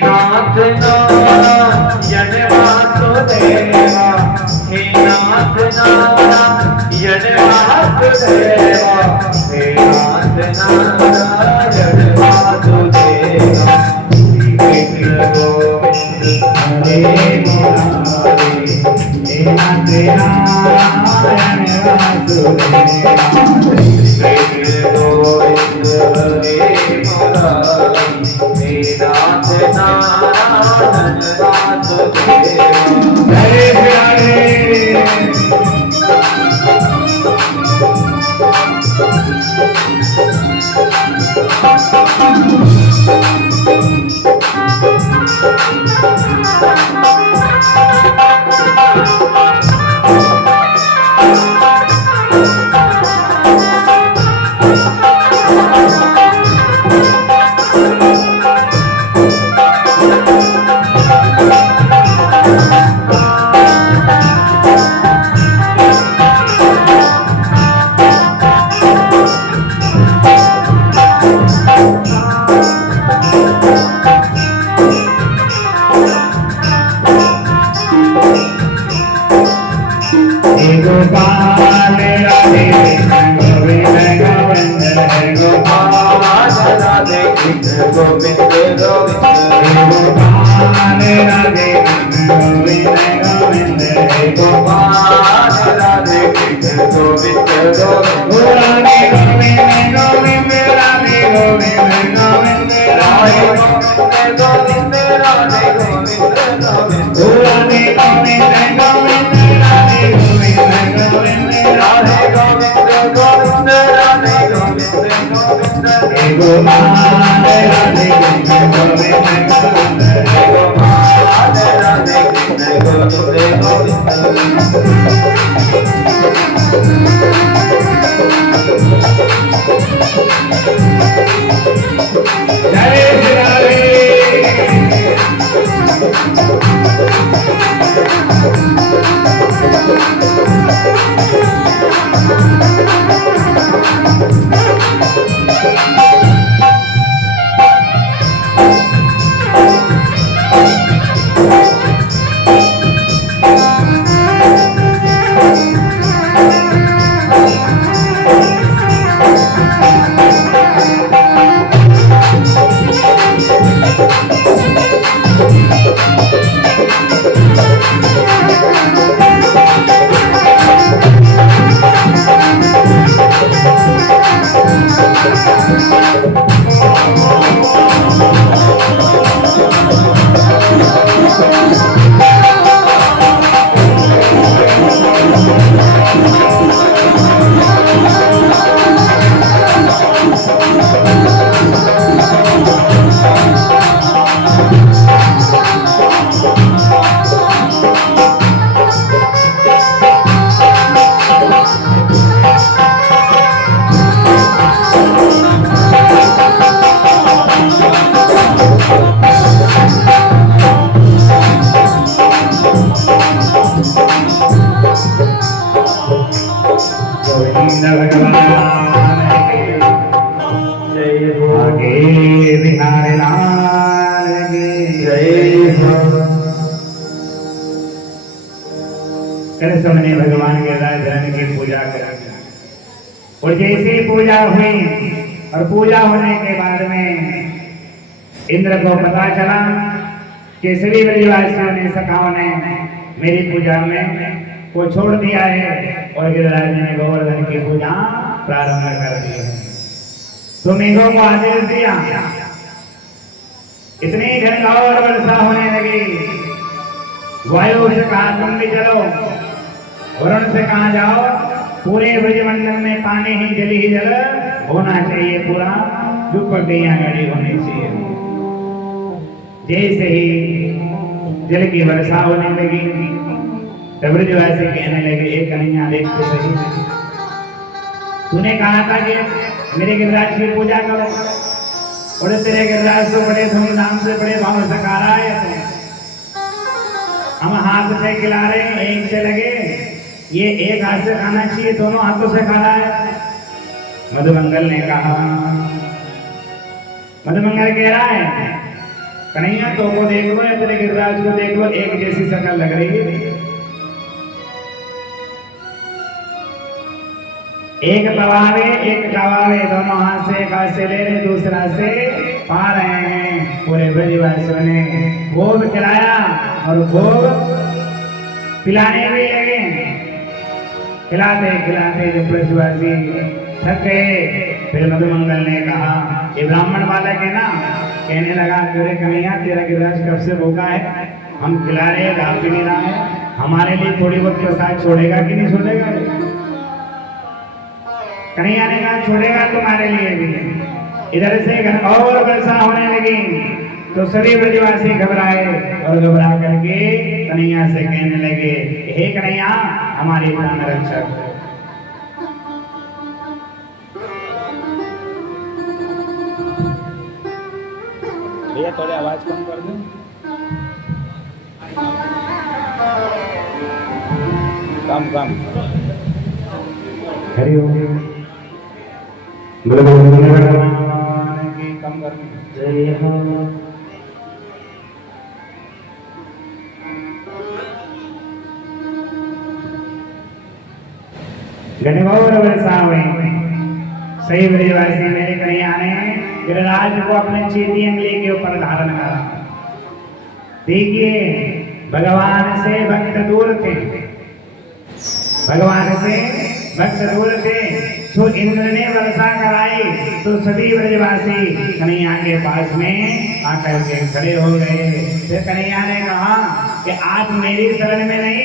नाथ नारायण वासुदेवा, हे नाथ नारायण वासुदेवा, हे नाथ नारायण वासुदेवा, कृष्ण गोविंद हरे मुरारी, हे नाथ नारायण वासुदेवा, कृष्ण गोविंद हरे मुरारी, हे नाथ नारायण वासुदेवा। हरे हरे गोपाल राधे गोविंद गोविंद गोपाल राधे कृष्ण गोविंद गोविंद गोपाल राधे गोविंद गोविंद गोपाल राधे कृष्ण गोविंद गोविंद राधे गोविंद गोविंद राधे गोविंद गोविंद राधे गोविंद गोविंद राधे गोविंद गोविंद राधे गोविंद गोविंद राधे गोविंद गोविंद राधे गोविंद गोविंद राधे गोविंद गोविंद हे गोपाल राधे कृष्ण गोविंद गोविंद हे गोपाल राधे कृष्ण गोविंद गोविंद जय श्री राधे। सबने भगवान के धन की पूजा करी और जैसे पूजा हुई और पूजा होने के बाद में इंद्र को पता चला कि सभी ब्रजवासियों ने सखाओं ने मेरी पूजा में को छोड़ दिया है और गिरिराज ने गोवर्धन की पूजा प्रारंभ कर दी है। तो मेघों को आदेश दिया, इतनी घनघोर और वर्षा होने लगी। वायु से कहा तुम भी चलो, वरुण से कहा जाओ, पूरे ब्रजमंडल में पानी ही जल होना चाहिए, पूरा दुपट्टियां गड़ी होनी चाहिए। जैसे ही जल की वर्षा होने लगी तब ब्रजवासी कहने लगे, एक कन्हैया देख के सही, तूने कहा था कि मेरे गिरिराज की पूजा करो और तेरे गिरिराज तो बड़े धूमधाम से बड़े भाव से खा रहा है, हम हाथ से खिला रहे हैं, एक से लगे, ये एक हाथ से खाना चाहिए, दोनों हाथों से खा रहा है। मधुमंगल ने कहा, मधुमंगल कह रहा है कन्हैया तो को देख लो या तेरे गिरिराज को देख लो, एक जैसी शक्ल लग रही है। एक प्रभावे एक गवावे, दोनों हाथ से एक हाथ से ले रहे दूसरा से पा रहे हैं। पूरे ब्रजवासियों ने भोग खिलाया और भोग पिलाने भी लगे। खिलाते खिलाते जब ब्रजवासी थक गए, फिर मधुमंगल ने कहा, ये ब्राह्मण बालक है ना, कहने लगा तेरे कन्हैया तेरा गिरिराज कब से भूखा है, हम खिला रहे आप भी नहीं रहा है, हमारे लिए थोड़ी बहुत प्रसाद छोड़ेगा कि नहीं छोड़ेगा? कन्हैया ने कहा छोड़ेगा तुम्हारे लिए भी। इधर से घनघोर वर्षा होने लगी तो सभी ब्रजवासी घबराए और घबरा करके कन्हैया से कहने लगे, हे कन्हैया हमारे प्राण रक्षक। भैया थोड़ी आवाज कम कर दो। कम हरि ओम। भगवान की कम कर जय हो। घनघोर वर्षा हुई। सही ब्रजवासी मेरे कन्हैया ने गिरिराज को अपने चेती अंगली के ऊपर धारण करा। देखिए भगवान से भक्त दूर थे, भगवान से भक्त दूर थे, तो इंद्र ने वर्षा कराई तो सभी ब्रजवासी कन्हैया के पास में आकर के खड़े हो गए। फिर कन्हैया ने कहा कि आज मेरी शरण में नहीं,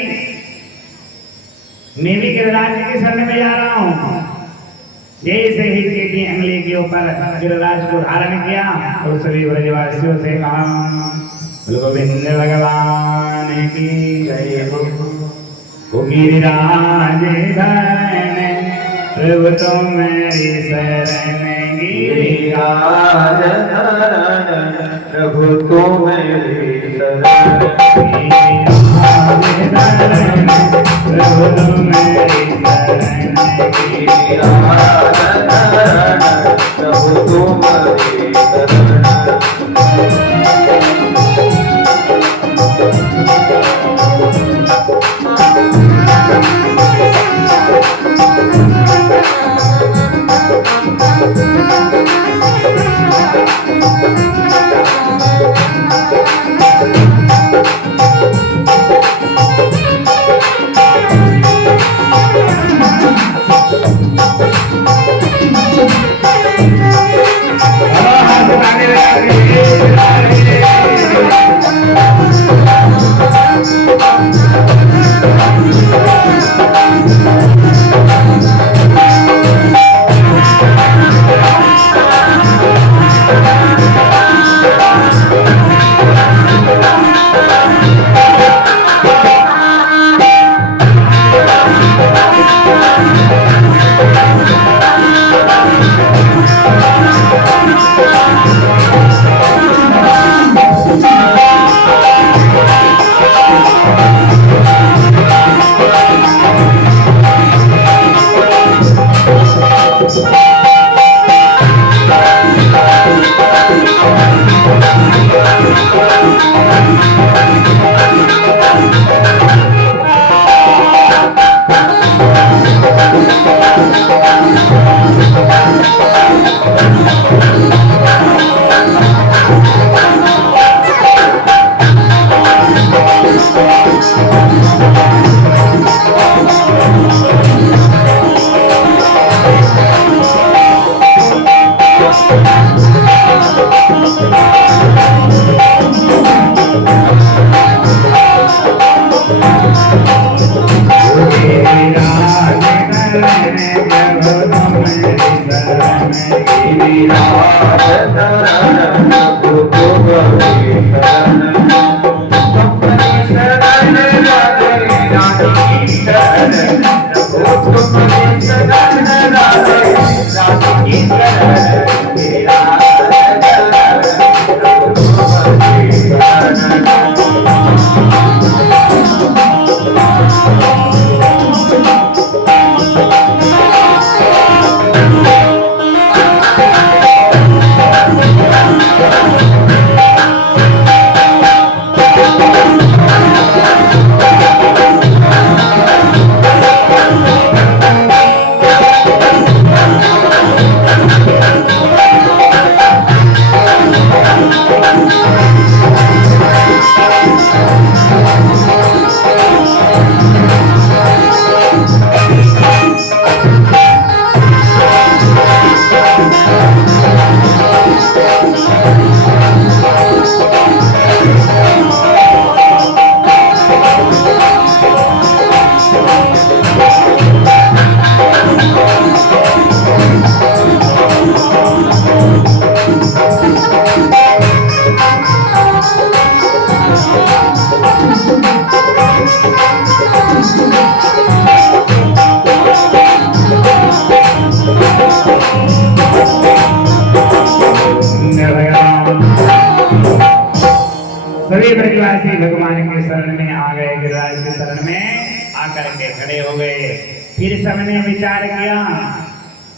मैं भी गिरिराज की शरण में जा रहा हूँ। जैसे ही चेटी अंगली के ऊपर गिरिराज को धारण किया तो सभी ब्रजवासियों से कहा, गोविंद भगवान की जय हो। गिरिराज धन प्रभु तो मेरी शरण, गिरिराज धन प्रभु तो मेरी शरण, गिरिराज धन प्रभु तो मेरी शरण, गिरिराज धन प्रभु तो मेरी शरण। सभी ब्रजवासी भगवान के शरण में आ गए, गिरिराज के शरण में आकर के खड़े हो गए। फिर सबने विचार किया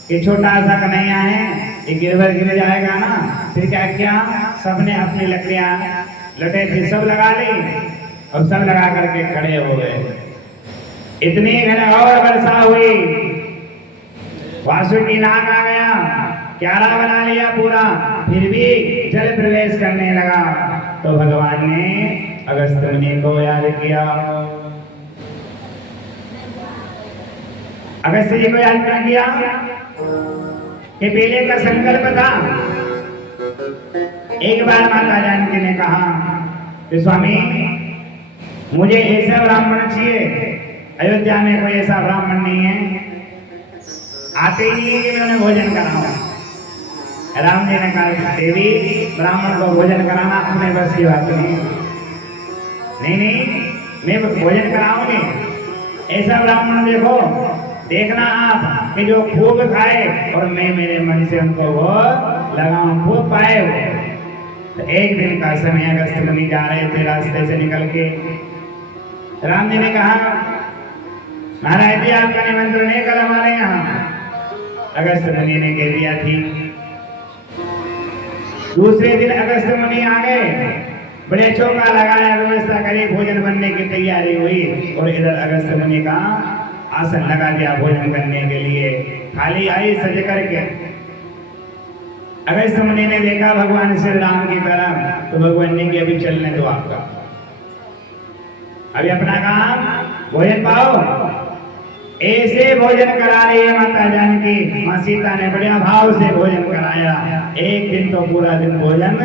कि छोटा सा कन्हैया है, ये गिरवर गिर जाएगा ना। फिर क्या किया, सबने अपनी लकड़ियां लटे थी सब लगा ली और सब लगा करके खड़े हो गए। इतनी घनघोर वर्षा हुई, वासुकी नाग आ गया, क्यारा बना लिया पूरा, फिर भी जल प्रवेश करने लगा। तो भगवान ने अगस्त्य मुनि को याद किया। अगस्त्य जी को याद क्या किया कि पहले का संकल्प था। एक बार माता जानकी ने कहा कि स्वामी मुझे ऐसा ब्राह्मण चाहिए, अयोध्या में कोई ऐसा ब्राह्मण नहीं है, आते ही नहीं है कि मैं उन्हें भोजन कराऊं। राम जी ने कहा देवी ब्राह्मण को भोजन कराना अपने बस की बात नहीं, मैं भोजन कराऊंगी। ऐसा ब्राह्मण देखो, देखना आप कि जो खूब खाए और मैं मेरे मन से उनको वो लगाऊं, खूब पाए वो। तो एक दिन का समय अगस्त्य मुनि जा रहे थे, रास्ते से निकल के राम जी ने कहा महाराज जी आपका निमंत्रण है कल हमारे यहाँ। अगस्त्य मुनि ने कह दिया ठीक। दूसरे दिन अगस्त्य मुनि आ गए, बड़े चौका लगाया, व्यवस्था करी, भोजन बनने की तैयारी हुई और इधर अगस्त्य मुनि का आसन लगा दिया भोजन करने के लिए। थाली आई सज करके, अगस्त्य मुनि ने देखा भगवान श्री राम की तरफ, तो भगवान ने कि अभी चलने दो आपका, अभी अपना काम भोजन पाओ। ऐसे भोजन करा रही है माता जानकी, मां सीता ने बड़े भाव से भोजन कराया। एक दिन तो पूरा दिन भोजन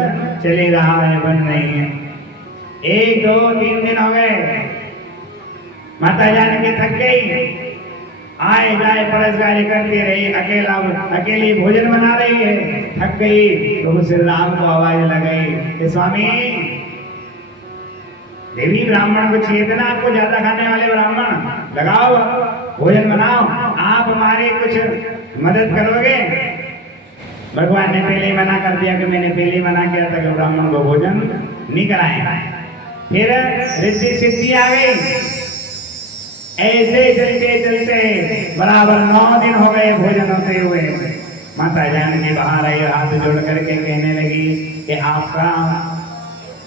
चले रहा है, बंद नहीं है। 1 2 3 दिन हो गए, माता जानकी थक गई, आए जाए परसगारी करती रही, अकेली भोजन बना रही है, थक गई। तो श्री राम को आवाज लगाई कि स्वामी देवी ब्राह्मण को चाहिए थे ना, आपको ज्यादा खाने वाले ब्राह्मण लगाओ, भोजन बनाओ, आप हमारे कुछ मदद करोगे। भगवान ने पहले ही मना कर दिया कि मैंने पहले ही मना किया था कि ब्राह्मण को भोजन नहीं कराएंगे। फिर रिद्धि सिद्धि आ गई। ऐसे चलते चलते बराबर 9 दिन हो गए भोजन होते हुए। माता जानकी बाहर आई, हाथ जोड़ करके कहने लगी कि आपका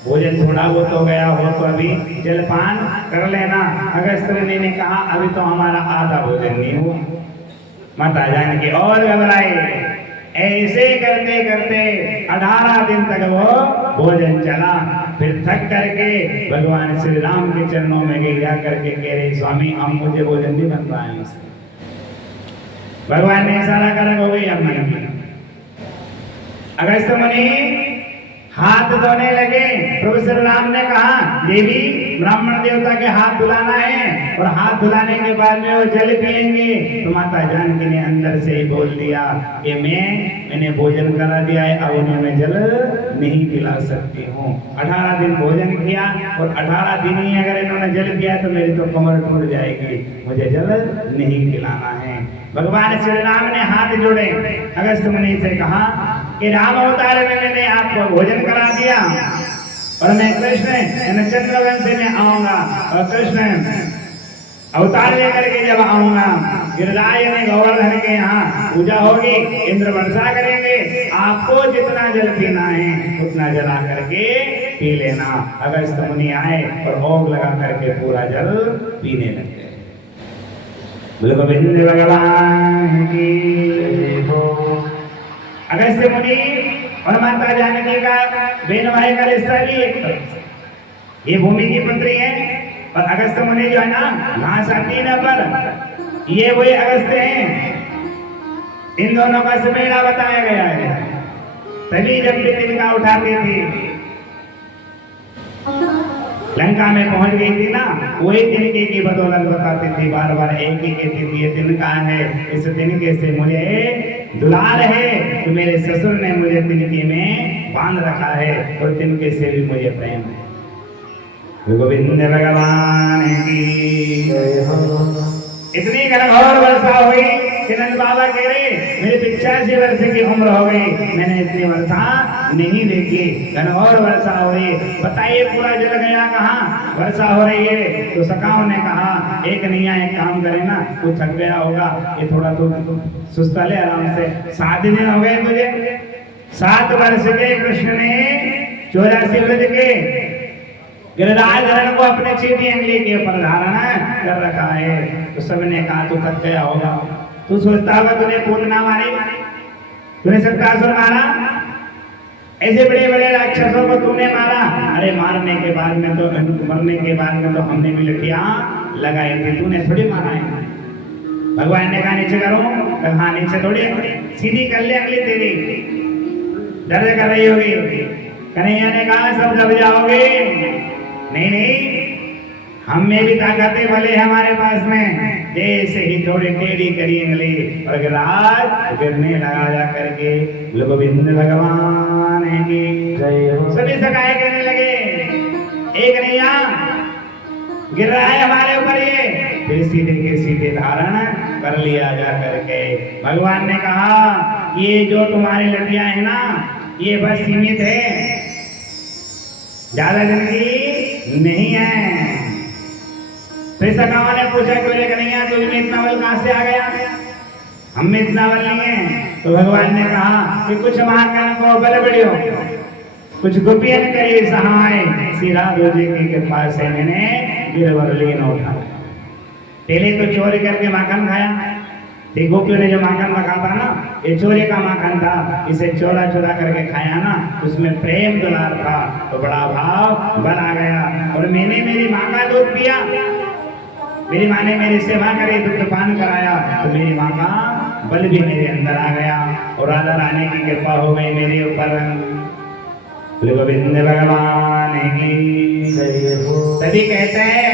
भोजन थोड़ा बहुत हो गया हो तो अभी जलपान कर लेना। अगस्त्य मुनि ने कहा अभी तो हमारा आधा भोजन नहीं हुआ। माता जानकी और घबराई। ऐसे करते करते 18 दिन तक वो भोजन चला। फिर थक करके भगवान श्री राम के चरणों में गई, जा करके कह रही स्वामी अब मुझे भोजन नहीं बन रहा है मुझसे। भगवान ने इशारा कर हो गई अब मन की। अगस्त्य मुनि हाथ धोने लगे। प्रभु श्री राम ने कहा देवी ब्राह्मण देवता के हाथ धुलाना है और हाथ धुलाने के बाद में वो जल पिएंगे। तो माता जानकी ने अंदर से ही बोल दिया कि मैंने भोजन करा दिया है, अब उन्हें मैं जल नहीं पिला सकती हूँ। 18 दिन भोजन किया और 18 दिन ही अगर इन्होंने जल पिया तो मेरी तो कमर टूट जाएगी, मुझे जल नहीं पिलाना है। भगवान श्री राम ने हाथ जोड़े, अगस्त्य मुनि से कहा कि राम अवतार में मैंने आपको भोजन करा दिया और मैं कृष्ण चंद्रवंश में आऊंगा और कृष्ण अवतार लेकर के जब आऊंगा गिरिराज ने गोवर्धन के यहाँ पूजा होगी, इंद्र वर्षा करेंगे, आपको जितना जल पीना है उतना जल आकर के पी लेना। अगस्त्य मुनि आए और भोग लगा करके पूरा जल पीने लगे। गोविंद भगवान की अगस्त्य मुनि और माता जानकी का बहन भाई का रिश्ता भी एक तरफ से। ये भूमि की पुत्री है और अगस्त्य मुनि जो है ना घास आती है ना पर, ये वही अगस्त्य हैं। इन दोनों का समेड़ा बताया गया है। तभी जब भी तिनका उठाती थी लंका में पहुंच गई थी ना, वही तिनके की बदौलत बताती थी, बार बार एक ही कहती थी ये तिनका है, इस तिनके से मुझे दुलार है, तो मेरे ससुर ने मुझे तिनके में बांध रखा है और तिनके से भी मुझे प्रेम है। गोविंद भगवान की इतनी घनघोर वर्षा हुई कि नंद बाबा कह रहे मेरी 85 वर्ष की उम्र हो गई, मैंने इतनी वर्षा नहीं देखी, घनघोर वर्षा हो रही, बताइए पूरा जल गया कहाँ वर्षा हो रही है। तो सखाओं ने कहा एक नैया एक काम करे ना, तू थक गया होगा, ये थोड़ा तू सुस्ता ले आराम से। 7 दिन हो गए तुझे, 7 वर्ष के कृष्ण ने 84 वर्ष के गिरिराज हरण को अपने चीटी अंगली के ऊपर धारण कर रखा है। तो सबने कहा तू थक गया होगा, तू सोचता होगा तूने पूतना मारी, तूने सत्तासुर मारा, ऐसे बड़े बड़े राक्षसों को तूने मारा। अरे मारने के बाद में तो मरने के बाद में तो हमने भी लठियां लगाई थी, तूने थोड़ी मारा है। भगवान ने कहा नीचे करो, हाँ नीचे थोड़ी, सीधी कर ले अगली तेरी, दर्द कर रही होगी। कन्हैया ने कहा सब दब जाओगे, नहीं नहीं हम में भी ताकत है, भले हमारे पास में, जैसे ही थोड़ी टेढ़ी करी अंगली और गिराज गिरने लगा जा करके गोविंद भगवान की सभी सखाए कहने लगे एक नैया गिर रहा है हमारे ऊपर, ये फिर सीधे के सीधे धारण कर लिया जा करके। भगवान ने कहा ये जो तुम्हारी लड़ियां है ना, ये बस सीमित है, ज्यादा दिन की नहीं है। फिर सखावा ने पूछा क्यों रे कन्हैया, तुझ में इतना बल कहां से आ गया, हम में इतना बल नहीं है। तो भगवान ने कहा कि कुछ महाकर्ण को बल बढ़ियो, कुछ गोपियन करे सहाय, श्री राधो जी की कृपा से मैंने गिरवर लीन उठा। पहले तो चोरी करके माखन खाया, ये गोपियों ने जो माखन रखा था ना, ये चोरी का माखन था, इसे चोरा चोरा करके खाया ना, उसमें प्रेम दुलार था, तो बड़ा भाव बल आ गया। और मैंने मेरी माँ का दूध पिया, मेरी माँ ने मेरी सेवा करी, दूध पान कराया, तो मेरी माँ का बल भी मेरे अंदर आ गया और राधा रानी की कृपा हो गई मेरे ऊपर। गोविंद भगवान की तभी कहते हैं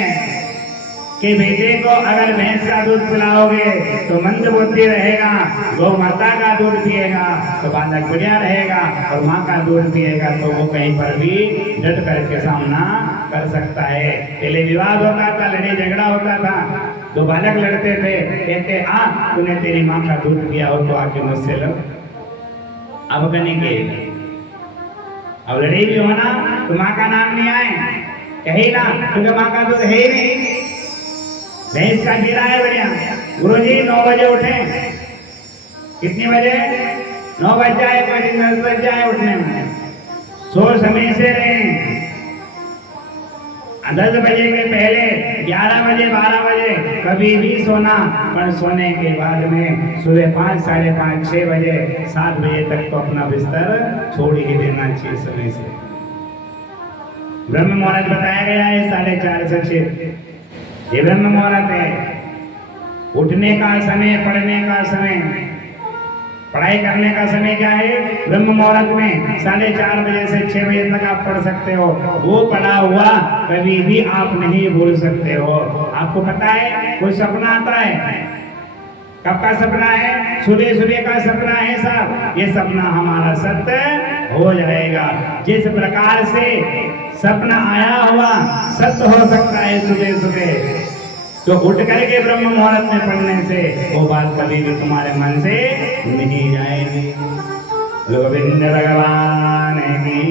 कि बेटे को अगर भैंस का दूध पिलाओगे तो मंद बुद्धि रहेगा, गौ माता का दूध पिएगा तो बालक बढ़िया रहेगा, और माँ का दूध पिएगा तो वो कहीं पर भी डट करके सामना कर सकता है। पहले विवाद होता था, लड़ाई झगड़ा होता था, दो बालक लड़ते थे, कहते आ तूने तेरी माँ का दूध पिया हो तो आके मुझसे लो। अब करेंगे, अब लड़ाई भी होना तो माँ का नाम नहीं आए, कहे ना, क्योंकि माँ का दूध है ही नहीं। भैंस का गिरा है बढ़िया। गुरुजी 9 बजे उठे, कितने बजे? 9 बज जाए, कोई दिन 10 बज जाए उठने में, सो समय से रहे। 10 बजे के पहले 11 बजे 12 बजे कभी भी सोना, पर सोने के बाद में सुबह 5, साढ़े 5, 6 बजे 7 बजे तक तो अपना बिस्तर छोड़ ही देना चाहिए समय से। ब्रह्म मुहूर्त बताया गया है 4:30 से 6, ये ब्रह्म मुहूर्त है। उठने का समय, पढ़ने का समय, पढ़ाई करने का समय क्या है? ब्रह्म मुहूर्त में 4:30 बजे से 6 बजे तक आप पढ़ सकते हो। वो पढ़ा हुआ कभी भी आप नहीं भूल सकते हो। आपको पता है कोई सपना आता है, कब का सपना है? सुबह सुबह का सपना है साहब, ये सपना हमारा सत्य हो जाएगा। जिस प्रकार से सपना आया हुआ सत्य हो सकता है सुबह सुबह, तो उठ करके ब्रह्म मुहूर्त में पढ़ने से वो बात कभी भी तुम्हारे मन से नहीं जाएगी। गोविंद भगवान की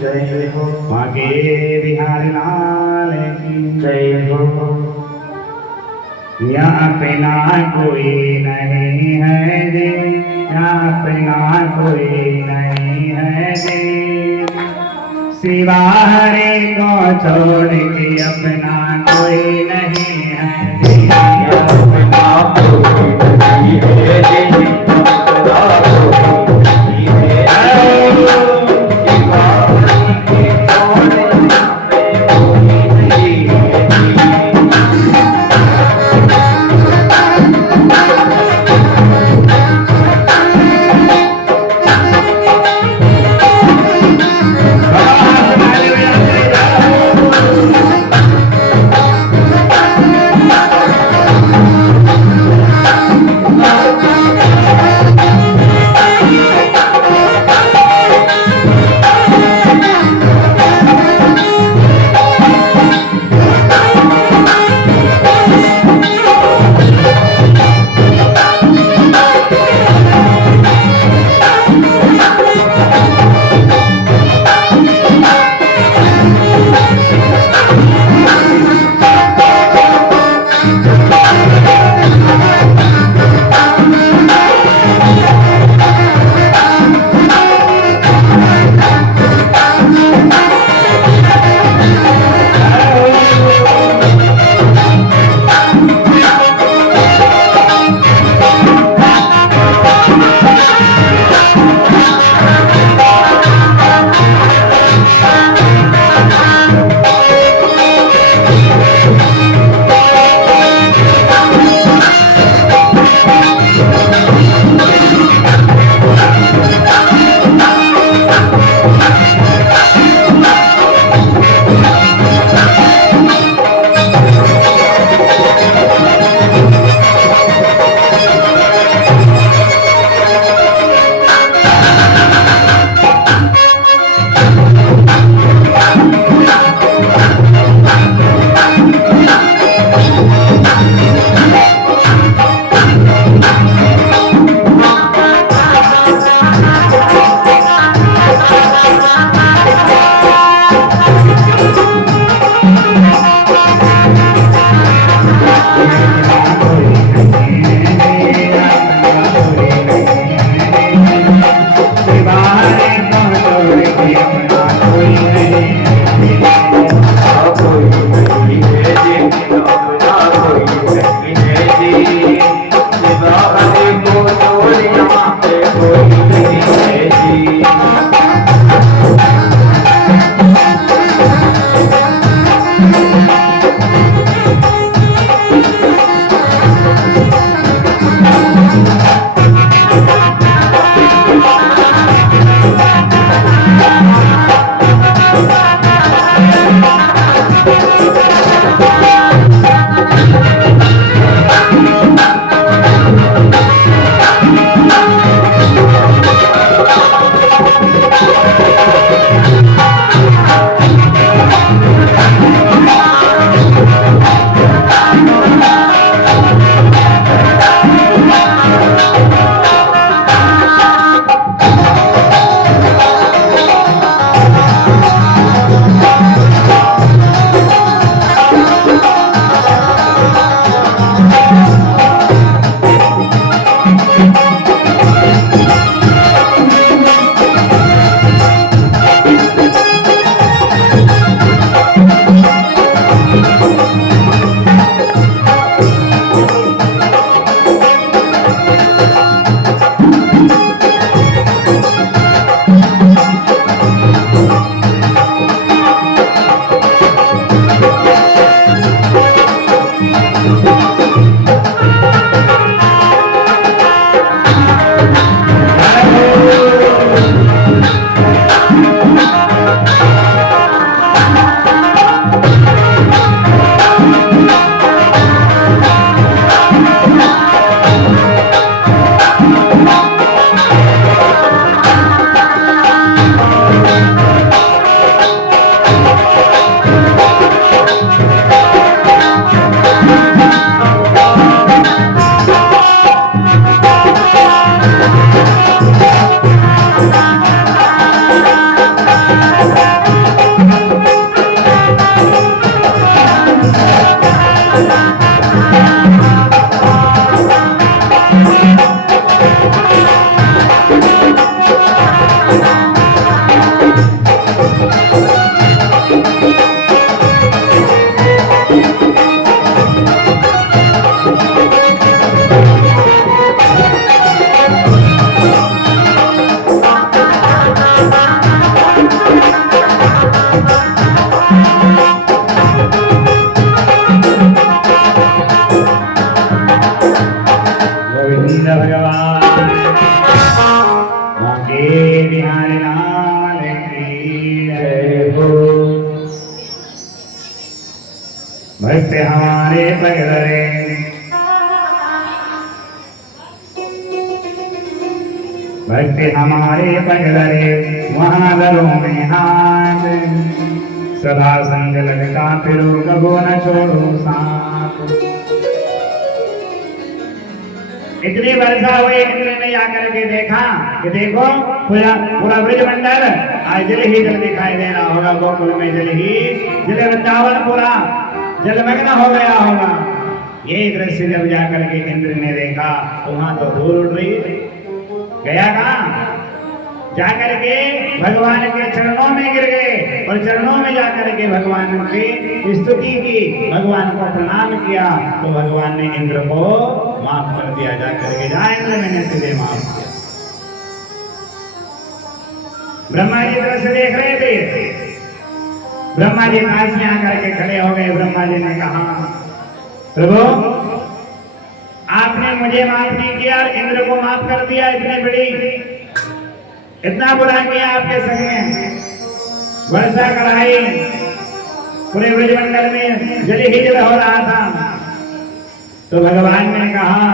जय हो, माँ के बिहारी लाल की जय हो। यहाँ पे ना कोई नहीं है जी, यहाँ पे ना कोई नहीं है जी, सिवा हरे को छोड़ के अपना कोई नहीं है जी। अपना कोई नहीं है जी, अपना कोई नहीं है जी, सिवा हरे के छोड़ के कोई नहीं है जी। बिहारी लाल की जय हो। भक्त हमारे पगड़े भक्त हमारे पगड़े वहाँ दरों में हाथ सदा संग लगता फिरो कबो न छोड़ो साथ। इतनी वर्षा हुई इंद्र ने आकर के देखा कि देखो पूरा पूरा ब्रजमंडल आज जल ही जल दिखाई दे रहा होगा, गोकुल में जल ही जल, वृंदावन पूरा जलमग्न हो गया होगा। ये दृश्य जब जाकर के इंद्र ने देखा वहां तो धूल उड़ रही है। गया कहाँ? जाकर के भगवान के चरणों में गिर गए और चरणों में जाकर के भगवान की स्तुति की, भगवान को प्रणाम किया तो भगवान ने इंद्र को माफ कर दिया। जाकर के जा इंद्र, मैंने तुझे माफ किया। ब्रह्मा जी दृश्य देख रहे थे। ब्रह्मा जी पास में आकर के खड़े हो गए। ब्रह्मा जी ने कहा प्रभु आपने मुझे माफ नहीं किया और इंद्र को माफ कर दिया, इतना बुरा किया आपके संग में। वर्षा कराई, पूरे ब्रजमंडल में जल ही जल हो रहा था। तो भगवान ने कहा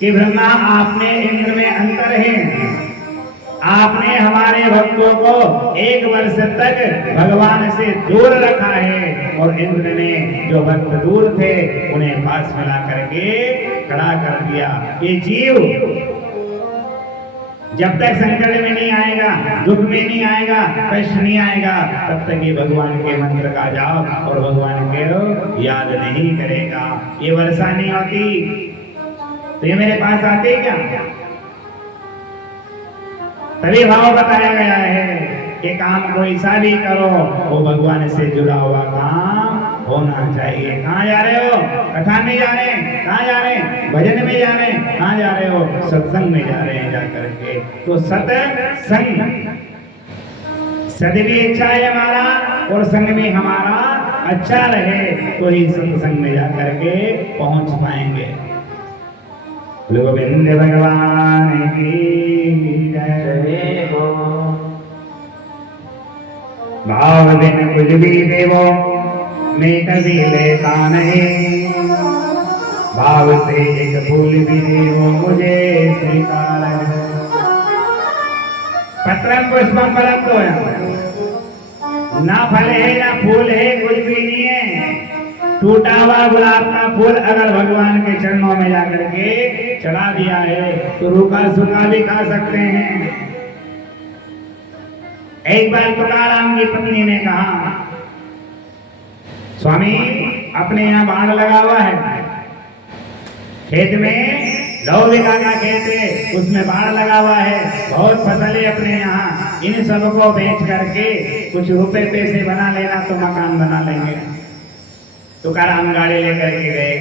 कि ब्रह्मा आपने इंद्र में अंतर है। आपने हमारे भक्तों को 1 वर्ष तक भगवान से दूर रखा है और इंद्र ने जो भक्त दूर थे उन्हें पास मिला करके खड़ा कर दिया। ये जीव जब तक संकट में नहीं आएगा, दुख में नहीं आएगा, कष्ट नहीं आएगा, तब तक ये भगवान के मंत्र का जाप और भगवान के याद नहीं करेगा। ये वर्षा नहीं होती तो ये मेरे पास आते क्या? तभी भाव बताया गया है कि काम कोई सा भी करो वो भगवान से जुड़ा हुआ काम होना चाहिए। कहाँ जा रहे हो? कथा में जा रहे हैं? कहाँ जा रहे हैं? भजन में जा रहे हैं? कहाँ जा रहे हो? सत्संग में जा रहे हैं। जाकर के तो सत्संग, सद भी इच्छा है हमारा और संग में हमारा अच्छा रहे तो ही सत्संग में जाकर के पहुंच पाएंगे। गोविंद भगवान की जय हो। भाव बिन कुछ भी देवो मैं कभी लेता नहीं, भाव से एक फूल भी देवो मुझे स्वीकार है। पत्रम पुष्पम फलम तो है, ना फल है ना फूल है, कुछ भी नहीं है। टूटा हुआ गुलाब का फूल अगर भगवान के चरणों में जाकर के चढ़ा दिया है तो रूखा सूखा भी खा सकते हैं। एक बार तुकाराम की पत्नी ने कहा स्वामी अपने यहाँ बाढ़ लगा हुआ है, खेत में लौ बीघा का खेत है, उसमें बाढ़ लगा हुआ है, बहुत फसल है अपने यहाँ, इन सबको बेच करके कुछ रुपए पैसे बना लेना तो मकान बना लेंगे। तुकाराम गाड़ी लेकर के गए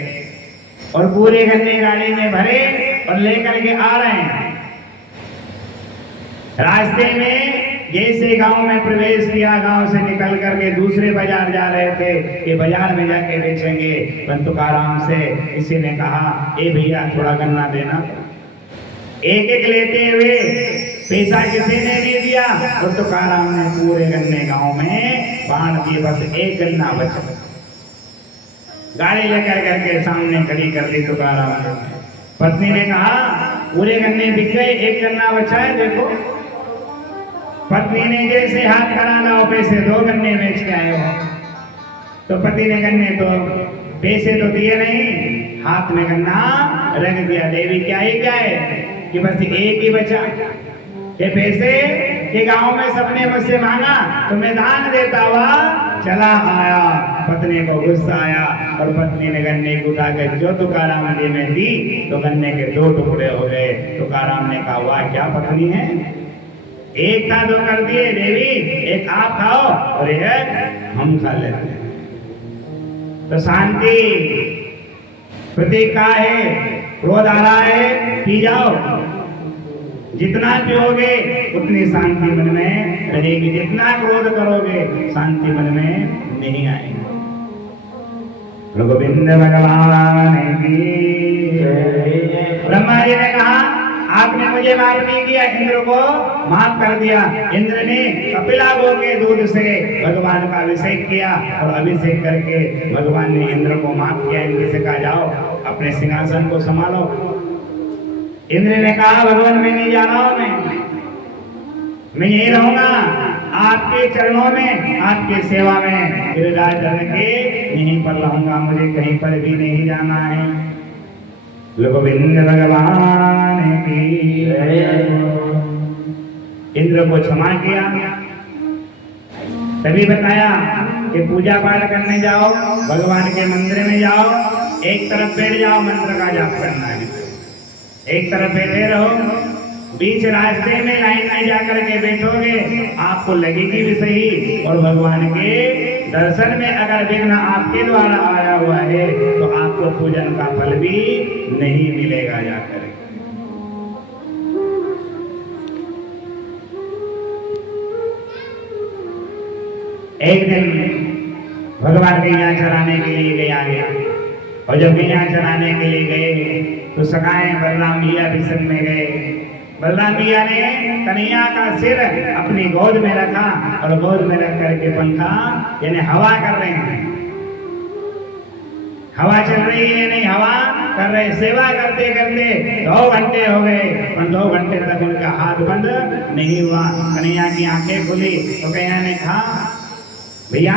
और पूरे गन्ने गाड़ी में भरे और लेकर के आ रहे हैं। रास्ते में जैसे गांव में प्रवेश किया, गांव से निकल करके दूसरे बाजार जा रहे थे कि बाजार में जाके बेचेंगे। पर तुकाराम से किसी ने कहा ए भैया थोड़ा गन्ना देना। एक एक लेते हुए पैसा किसी ने नहीं दिया और तुकाराम ने पूरे गन्ने गांव में बांट दिए, बस एक गन्ना बचा। गाड़ी लेकर करके सामने खड़ी कर दी तुकाराम ने। पत्नी ने कहा पूरे गन्ने बिक गए, एक गन्ना बचा है देखो। पत्नी ने जैसे हाथ खड़ा लाओ पैसे 2 गन्ने बेच के आए हो। तो पति ने गन्ने तो पैसे तो दिए नहीं, हाथ में गन्ना रख दिया। देवी क्या है कि बस एक ही बचा ये पैसे के गांव में सबने मुझसे मांगा तो मैं दान देता हुआ चला आया। पत्नी को गुस्सा आया और पत्नी ने गन्ने को उठाकर जो तुकाराम जी में दी तो गन्ने के 2 टुकड़े हो गए। तुकाराम ने कहा वाह क्या पत्नी है, एक का 2 कर दिए देवी, एक आप खाओ और एक हम खा लेते हैं। तो शांति प्रतीक का है, क्रोध आ रहा है पी जाओ, जितना पियोगे उतनी शांति मन में रहेगी, जितना क्रोध करोगे शांति मन में नहीं आएगी। गोविंद भगवान की। ब्रह्मा जी ने कहा आपने मुझे माफ नहीं किया, इंद्र को माफ कर दिया। इंद्र ने कपिला गो के दूध से भगवान का अभिषेक किया और अभिषेक करके भगवान ने इंद्र को माफ किया। इंद्र से कहा जाओ अपने सिंहासन को संभालो। इंद्र ने कहा भगवान मैं नहीं जा रहा हूं, मैं यही रहूंगा आपके चरणों में, आपके सेवा में, गिरिराज धर के यहीं पर रहूंगा, मुझे कहीं पर भी नहीं जाना है। गोविंद भगवान की इंद्र को क्षमा किया। तभी बताया कि पूजा पाठ करने जाओ, भगवान के मंदिर में जाओ, एक तरफ बैठ जाओ, मंत्र का जाप करना है, एक तरफ बैठे रहो। बीच रास्ते में लाइन में जाकर के बैठोगे, आपको लगेगी भी सही, और भगवान के दर्शन में अगर विघ्न आपके द्वारा आया हुआ है तो आपको पूजन का फल भी नहीं मिलेगा जाकर। एक दिन भगवान गैया चराने के लिए गया गया, और जब गैया चराने के लिए गए तो सखाए बलराम भैया भी संग में गए। बलराम भैया ने कन्हैया का सिर अपनी गोद में रखा और गोद में रख करके पंखा यानी हवा कर रहे हैं। हवा चल रही है, नहीं हवा कर रहे, सेवा करते करते 2 घंटे हो गए, और 2 घंटे तक उनका हाथ बंद नहीं हुआ। कन्हैया की आंखें खुली तो कन्हैया ने कहा भैया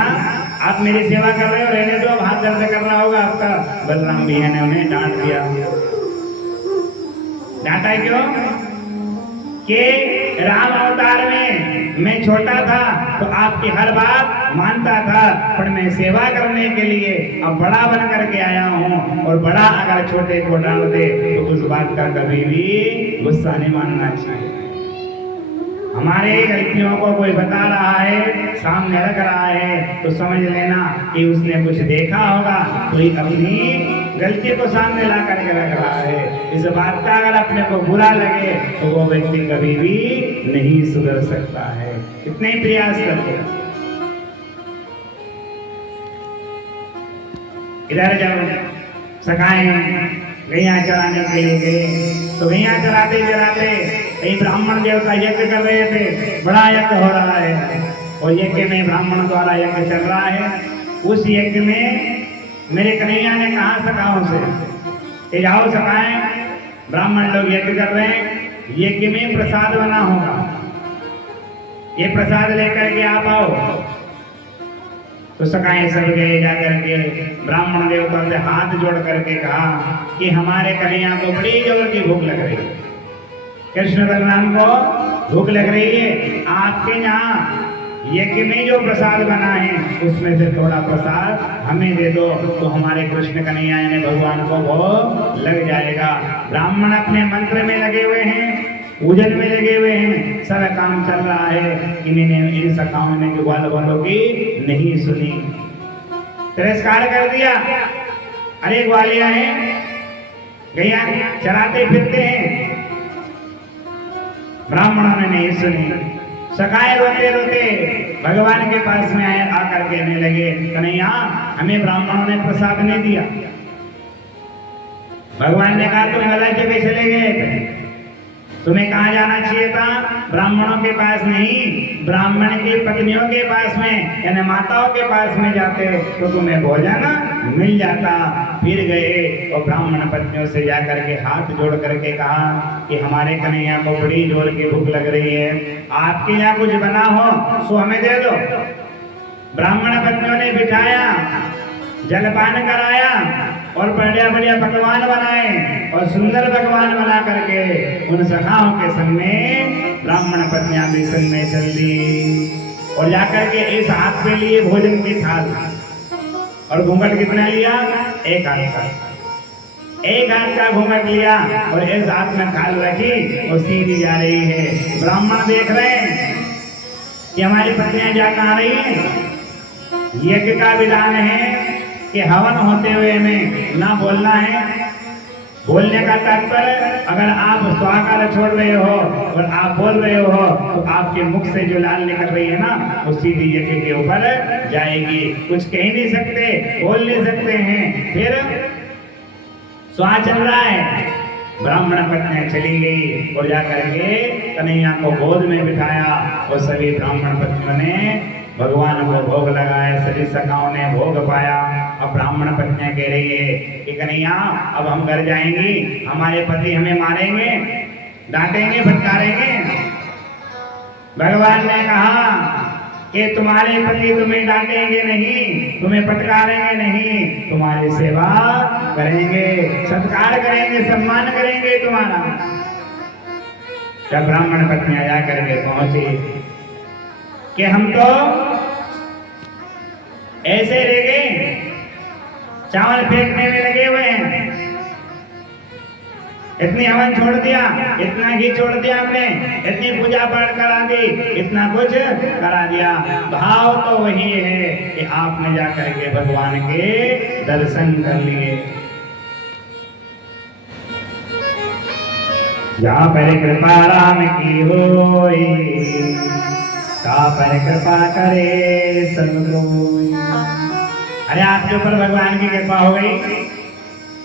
आप मेरी सेवा कर रहे हो, रहने दो, अब हाथ दर्द कर रहा होगा आपका। बलराम भैया ने उन्हें डांट दिया। डांटा क्यों? कि राम अवतार में मैं छोटा था तो आपकी हर बात मानता था, पर मैं सेवा करने के लिए अब बड़ा बन करके आया हूँ, और बड़ा अगर छोटे को डांट दे तो उस बात का कभी भी गुस्सा नहीं मानना चाहिए। हमारे गलतियों को कोई बता रहा है, सामने रख रहा है, तो समझ लेना कि उसने कुछ देखा होगा, कोई अपनी गलती को सामने ला करके रख रहा है। इस बात का अगर अपने को बुरा लगे तो वो व्यक्ति कभी भी नहीं सुधर सकता है, कितने ही प्रयास करते। इधर जब सखाए गैया चराने के लिए गए तो गैया चराते चराते एक ब्राह्मण देवता यज्ञ कर रहे थे, बड़ा यज्ञ हो रहा है, और यज्ञ में ब्राह्मण द्वारा यज्ञ चल रहा है। उस यज्ञ में मेरे कन्हैया ने कहा सखाओं से कि जाओ सखाए, ब्राह्मण लोग यज्ञ कर रहे हैं, यज्ञ में प्रसाद बना होगा, ये प्रसाद लेकर के आप आओ। तो सखाए सब गए, जाकर के ब्राह्मण देवता से हाथ जोड़ करके कहा कि हमारे कन्हैया को बड़ी जोर की भूख लग रही है, कृष्ण बलराम को भूख लग रही है, आपके यहाँ यज्ञ में जो प्रसाद बना है उसमें से थोड़ा प्रसाद हमें दे दो, तो हमारे कृष्ण कन्हैया ने भगवान को भोग लग जाएगा। ब्राह्मण अपने मंत्र में लगे हुए हैं, पूजन में लगे हुए हैं, सब काम चल रहा है, इन्होंने इन सखाओं ने ग्वाल वालों की नहीं सुनी, तिरस्कार कर दिया। अरे ग्वालिया है, गैया चराते फिरते हैं, ब्राह्मणों ने नहीं सुनी। सखाए रोते रोते भगवान के पास में आए, आकर कहने लगे कन्हैया हमें ब्राह्मणों ने प्रसाद नहीं दिया। भगवान ने कहा तुम गलत जगह चले गए थे, तुम्हें कहाँ जाना चाहिए था? ब्राह्मणों के पास नहीं, ब्राह्मण की पत्नियों के पास में यानी माताओं के पास में जाते तो तुम्हें भोजन मिल जाता। फिर गए और ब्राह्मण पत्नियों से जाकर के हाथ जोड़ करके कहा कि हमारे कन्हैया को बड़ी जोर की भूख लग रही है, आपके यहाँ कुछ बना हो सो हमें दे दो। ब्राह्मण पत्नियों ने बिठाया, जलपान कराया और बढ़िया बढ़िया पकवान बनाए और सुंदर पकवान बना करके उन सखाओं के संग में ब्राह्मण पत्नियां भी संग में चल दी, और जाकर के इस हाथ पे लिए भोजन की थाल, और घूंघट कितना लिया? एक हाथ का, एक हाथ का घूंघट लिया और इस हाथ में थाल रखी और सीधी जा रही है। ब्राह्मण देख रहे हैं कि हमारी पत्नियां जा कहाँ रही हैं। यज्ञ का विधान है कि हवन होते हुए में ना बोलना है। बोलने का तात्पर्य अगर आप स्वाकार छोड़ रहे हो और आप बोल रहे हो तो आपके मुख से जो लाल निकल रही है ना वो सीधी यज्ञ के ऊपर जाएगी। कुछ कह नहीं सकते, बोल नहीं सकते हैं। फिर स्वाहा चल रहा है, ब्राह्मण पत्नियां चली गई और जाकर के कन्हैया को गोद में बिठाया और सभी ब्राह्मण पत्नियों ने भगवान को भोग लगाया, सभी सखाओं ने भोग पाया। अब ब्राह्मण पत्नियां कह रही है कि कन्हैया अब हम घर जाएंगी, हमारे पति हमें मारेंगे, डांटेंगे, फटकारेंगे। भगवान ने कहा कि तुम्हारे पति तुम्हें डांटेंगे नहीं, तुम्हें फटकारेंगे नहीं, तुम्हारी सेवा करेंगे, सत्कार करेंगे, सम्मान करेंगे तुम्हारा। जब ब्राह्मण पत्नियां जाकर के पहुंची कि हम तो ऐसे रह गए, चावल फेंकने में लगे हुए हैं, इतनी हवन छोड़ दिया, इतना घी छोड़ दिया हमने, इतनी पूजा पाठ करा दी, इतना कुछ करा दिया। भाव तो वही है कि आपने जाकर के भगवान के दर्शन कर लिए। जहाँ पर कृपा राम की होई, ता पर कृपा करे सब कोई। अरे आपके ऊपर भगवान की कृपा हो गई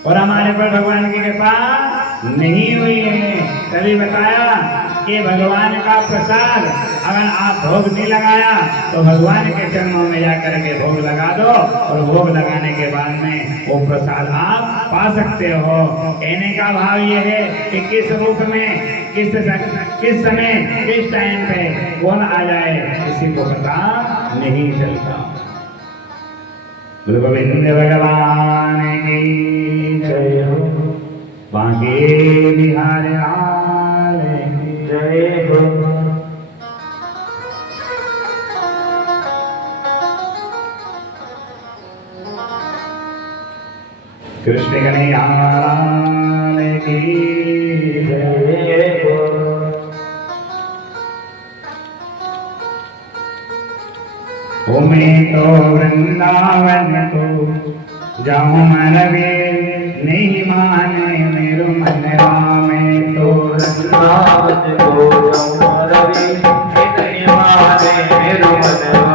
और हमारे ऊपर भगवान की कृपा नहीं हुई है। तभी बताया कि भगवान का प्रसाद अगर आप भोग नहीं लगाया तो भगवान के चरणों में जाकर के भोग लगा दो और भोग लगाने के बाद में वो प्रसाद आप पा सकते हो। कहने का भाव ये है कि किस रूप में, किस समय, किस टाइम पे कौन आ जाए किसी को पता नहीं चलता। गुरु गोविंद भगवान की जय हो, बांके बिहार लाल की जय हो। कृष्ण कन्हैया लाल की जय हो। ओ मैं तो वृंदावन को जाऊं मनवे, नहीं माने मेरो मनवा। मैं तो वृंदावन को जाऊं मनवे, नहीं माने मेरो मनवा।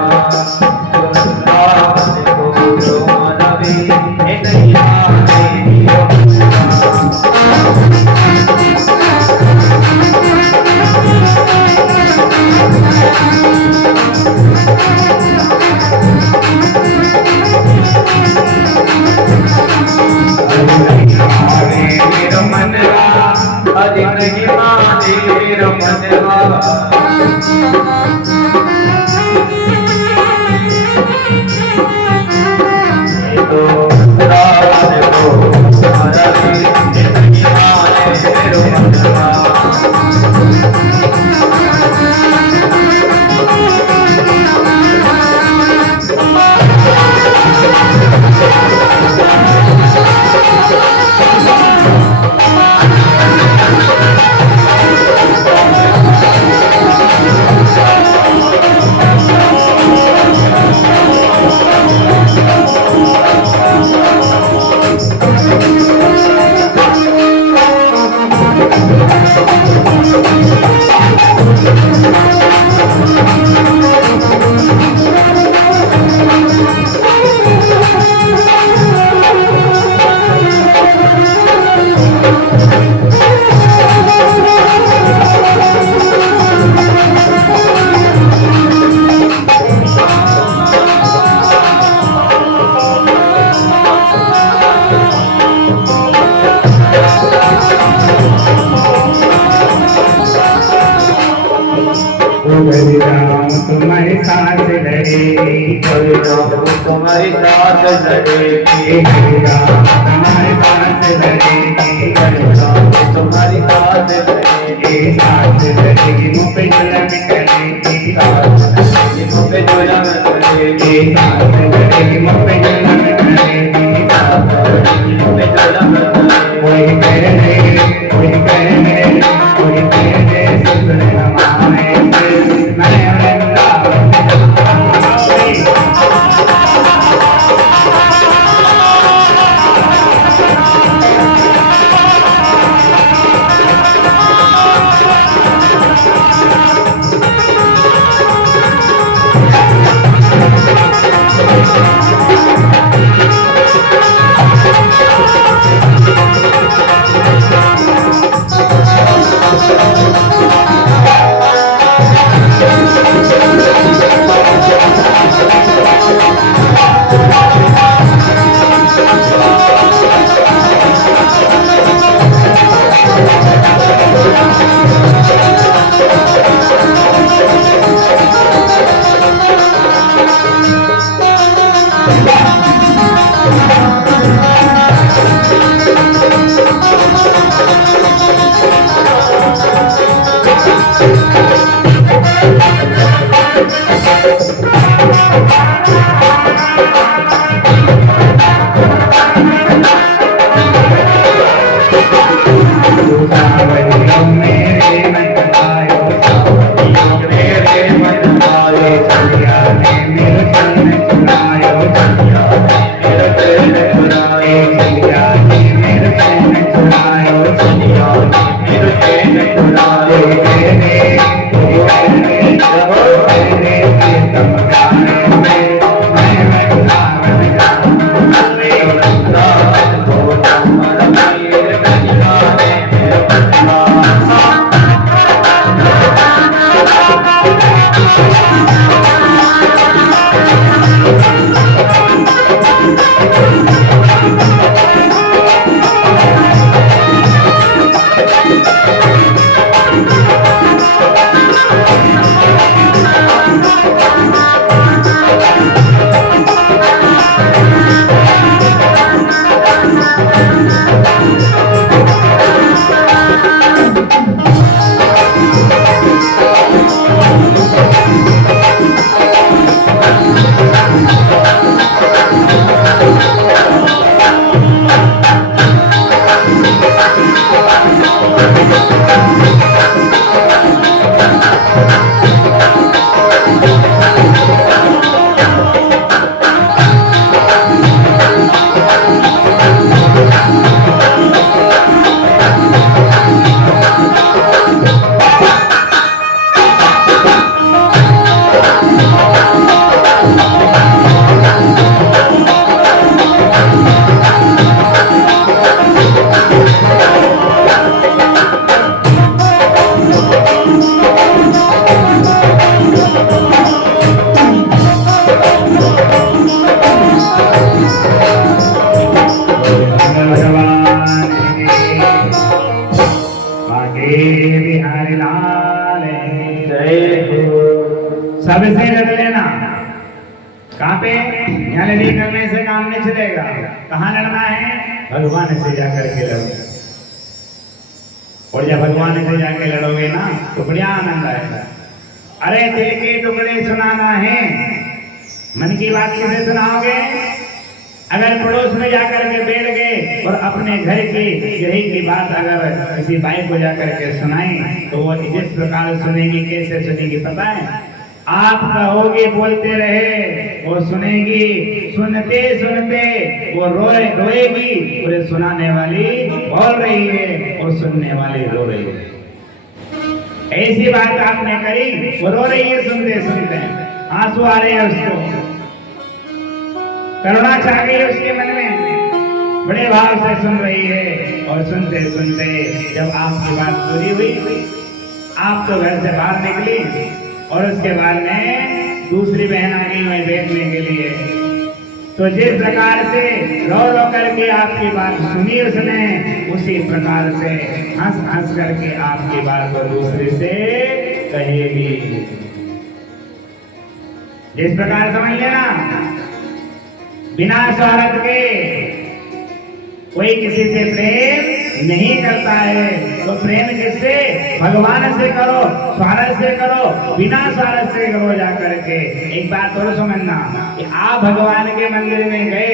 वृंदावन को जाऊं मनवे, नहीं माने मेरो तुम्हारे साथ लड़ेगी, तुम्हारी साथ लड़ेगी, तुम्हारे साथ लड़ेगी, तुम्हारी साथ लड़ेगी, साथ लड़ेगी, मुँह पे जुल्म करेगी, मुँह पे जुल्म करेगी, साथ लड़ेगी, मुँह पे जुल्म करेगी, मुँह पे जुल्म करेगी। कोई कहने, कोई कहने, कोई कहने सुन हमारे मैं सबसे लड़ लेना। कहाँ पे? यहाँ लड़ी करने से काम नहीं चलेगा। कहाँ लड़ना है? भगवान से जाकर के लड़ो। और जब भगवान से जाके लड़ोगे ना तो बढ़िया आनंद आएगा। अरे दिल के टुकड़े सुनाना है, मन की बात किसे सुनाओगे? अगर पड़ोस में जाकर के बैठ गए और अपने घर की यही की बात अगर किसी भाई को जाकर के सुनाएं तो वो जिस प्रकार सुनेगी, कैसे सुनेगी पता है? आप कहोगे बोलते रहे, वो सुनेगी, सुनते सुनते वो रोएगी, और सुनाने वाली बोल रही है और सुनने वाली रो रही है। ऐसी बात आपने करी, वो रो रही है सुनते सुनते, आंसू आ रहे हैं उसको, करुणा छा गई उसके मन में, बड़े भाव से सुन रही है। और सुनते सुनते जब आपकी बात पूरी हुई, आप तो घर से बाहर निकली और उसके बाद में दूसरी बहन आ गई वहीं बैठने के लिए। तो जिस प्रकार से रो रो करके आपकी बात सुनी उसने, उसी प्रकार से हंस हंस करके आपकी बात को दूसरे से कहेगी। जिस प्रकार समझ लेना, बिना स्वार्थ के कोई किसी से प्रेम नहीं करता है। तो प्रेम किससे? भगवान से करो, स्वार्थ से करो, बिना स्वार्थ से करो जाकर के। एक बात और समझना कि आप भगवान के मंदिर में गए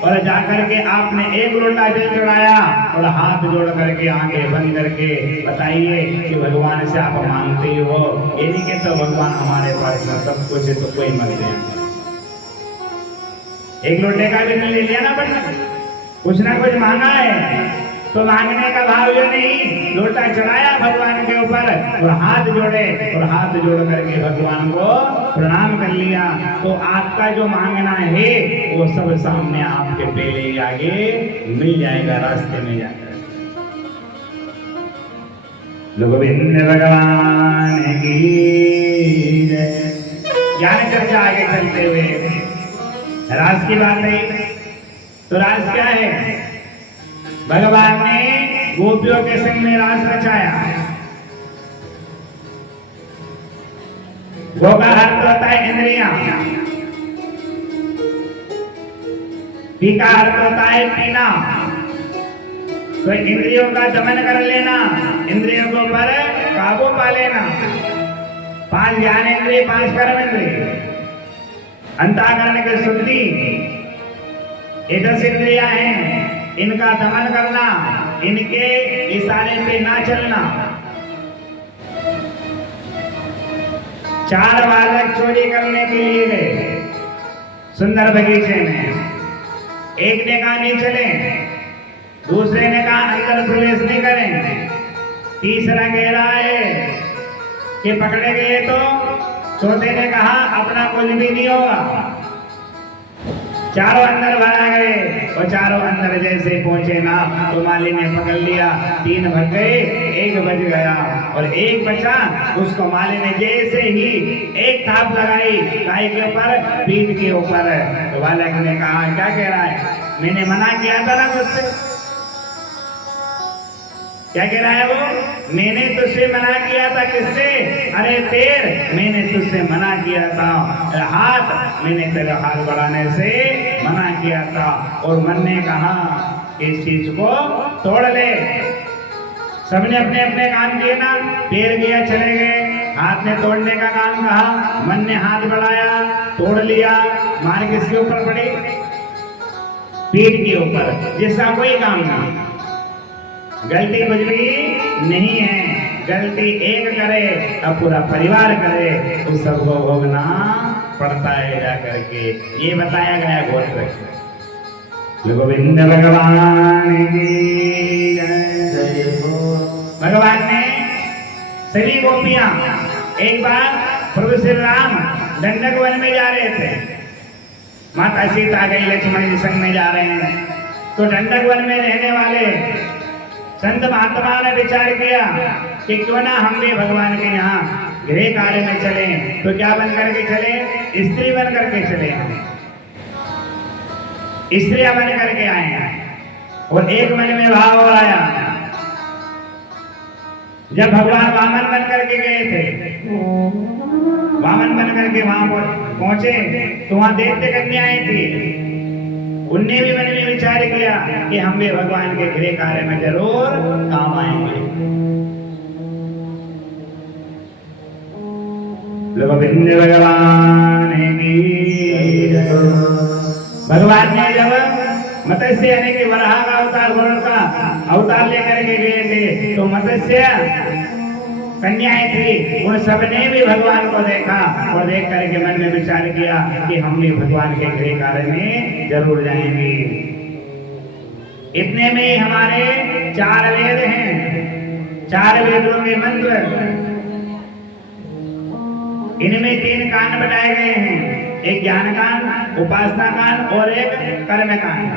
और जाकर के आपने एक लोटा जल चढ़ाया और हाथ जोड़ करके आंखें बंद करके बताइए कि भगवान से आप मांगते हो, ये नहीं कि तो भगवान हमारे पास में सब कुछ है तो कोई मत दे। एक लोटे का भी ले लिया ना, बट कुछ ना कुछ मांगा है तो मांगने का भाव ये नहीं, लोटा चढ़ाया भगवान के ऊपर और हाथ जोड़े और हाथ जोड़ करके भगवान को प्रणाम कर लिया, तो आपका जो मांगना है वो सब सामने आपके पहले ही आगे मिल जाएगा, रास्ते में जाकर। गोविंद भगवान की जय। ज्ञान चर्चा आगे चलते हुए रास की बात है, तो रास क्या है? भगवान ने गोपियों के संग में रास रचाया। गो का अर्थ होता है इंद्रियां, पी का अर्थ होता है पीना। तो इंद्रियों का दमन कर लेना, इंद्रियों के ऊपर काबू पा लेना। 5 ज्ञान इंद्रिय, 5 कर्म इंद्रिय, अंतःकरण की शुद्धि, ये 10 इंद्रियां हैं, इनका दमन करना, इनके इशारे पे ना चलना। 4 बालक चोरी करने के लिए गए सुंदर बगीचे में। एक ने कहा नहीं चले, दूसरे ने कहा अंदर प्रवेश नहीं करें, तीसरा कह रहा है कि पकड़े गए तो चौथे ने कहा अपना कुछ भी नहीं होगा। चारों अंदर भरा गए और चारों अंदर जैसे पहुंचे ना तो माली ने पकड़ लिया। 3 भग गए, 1 बच गया और 1 बचा। उसको माली ने जैसे ही एक थाप लगाई गाय के ऊपर, पीठ के ऊपर, तो बालक ने कहा क्या कह रहा है? मैंने मना किया था ना मुझसे। क्या कह रहा है वो? मैंने तुझसे मना किया था। किससे? अरे पैर मैंने तुझसे मना किया था, हाथ मैंने तेरे हाथ बढ़ाने से मना किया था। और मन ने कहा इस चीज को तोड़ ले। सबने अपने अपने काम किए ना, पैर गया चले गए, हाथ ने तोड़ने का काम कहा, मन ने हाथ बढ़ाया, तोड़ लिया। मार किसके ऊपर पड़ी? पीठ के ऊपर, जिसका कोई काम नहीं। गलती कुछ भी नहीं है, गलती एक करे अब पूरा परिवार करे तो सबको भोगना पड़ता है जाकर के। ये बताया गया गोत्र। गोविंद भगवान की जय। भगवान ने सभी गोपियां, एक बार प्रभु श्री राम दंडक वन में जा रहे थे, माता सीता गई लक्ष्मण जी संग में जा रहे हैं। तो दंडक वन में रहने वाले संत महात्मा ने विचार किया कि क्यों ना हम भी भगवान के यहाँ गृह कार्य में चले। तो क्या बन करके चले? स्त्री बन करके चले, स्त्रियां बन करके आए। और एक मन में भाव और आया, जब भगवान वामन बन करके गए थे वामन बन करके वहां पर पहुंचे तो वहां दैत्य कन्याएं थी। उनने भी मन में विचार किया कि हम भी भगवान के गृह कार्य में जरूर काम आएंगे। गोविंद भगवान की भगवान ने जब मत्स्य यानी कि वराह का अवतार वरुण का अवतार लेकर के गए थे तो मत्स्य कन्याएं थी, उन सबने भी भगवान को देखा और देख करके मन में विचार किया कि हम भी भगवान के गृह कार्य में जरूर जाएंगे। इतने में हमारे 4 वेद हैं, 4 वेदों के मंत्र, इनमें 3 कांड बनाए गए हैं, एक ज्ञान कांड, उपासना कांड और एक कर्म कांड।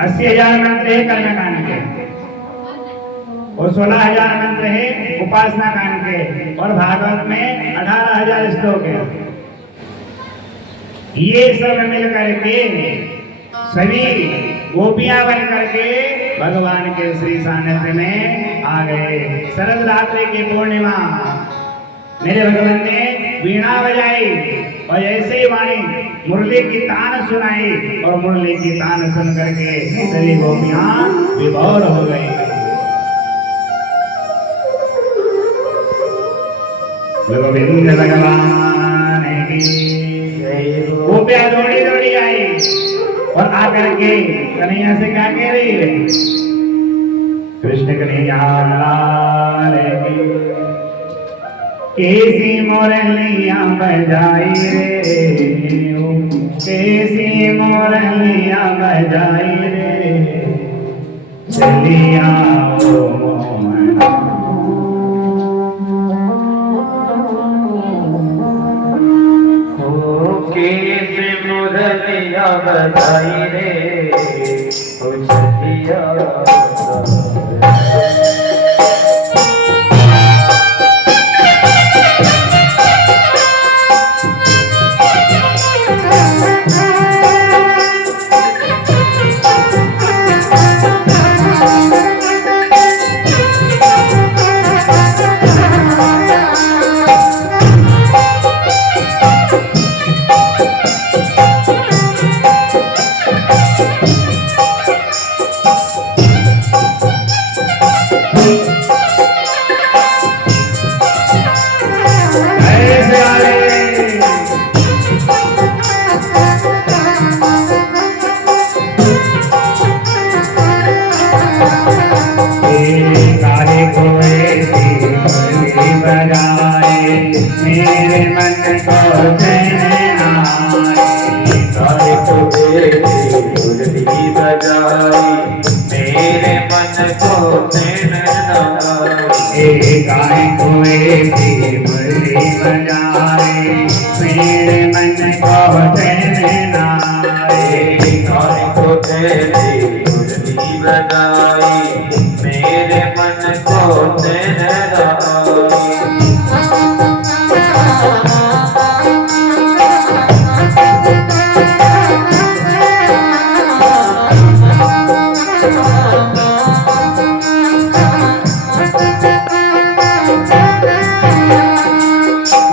80,000 मंत्र है कर्म कांड के और 16,000 मंत्र है उपासना कांड के और भागवत में 18,000 श्लोक है। ये सब मिल करके सभी गोपियां बन करके भगवान के श्री सानिध्य में आ गए। शरद रात्रि की पूर्णिमा मेरे भगवान ने वीणा बजाई और ऐसे ही वाणी मुरली की तान सुनाई और मुरली की तान सुन करके सभी गोपियां विभोर हो गई। गोविंद भगवान की गोपियां दौड़ी दौड़ी आई और आकर के कन्हैया से क्या कह रही है? कृष्ण कन्हैया लाल की कैसी मुरलियां बजाई रे, कैसी मुरलियां बजाई रे, चलिया ओ मोहना। कैसी मुरलियां बजाई रे, ओ चलिया मेरे मन को चैन आए, गाय को मुरली बजाई मेरे मन को चैन आए। गाय को मुरली बजाए मेरे मन को चैन आए। गाय को मुरली बजाई मेरे मन को चैन आए।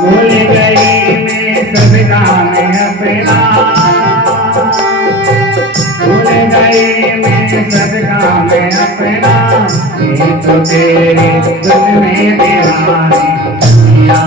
भूल गई मैं सब काम अपना, भूल गई मैं सब काम अपना, ये तो तेरे धुन में दीवानी या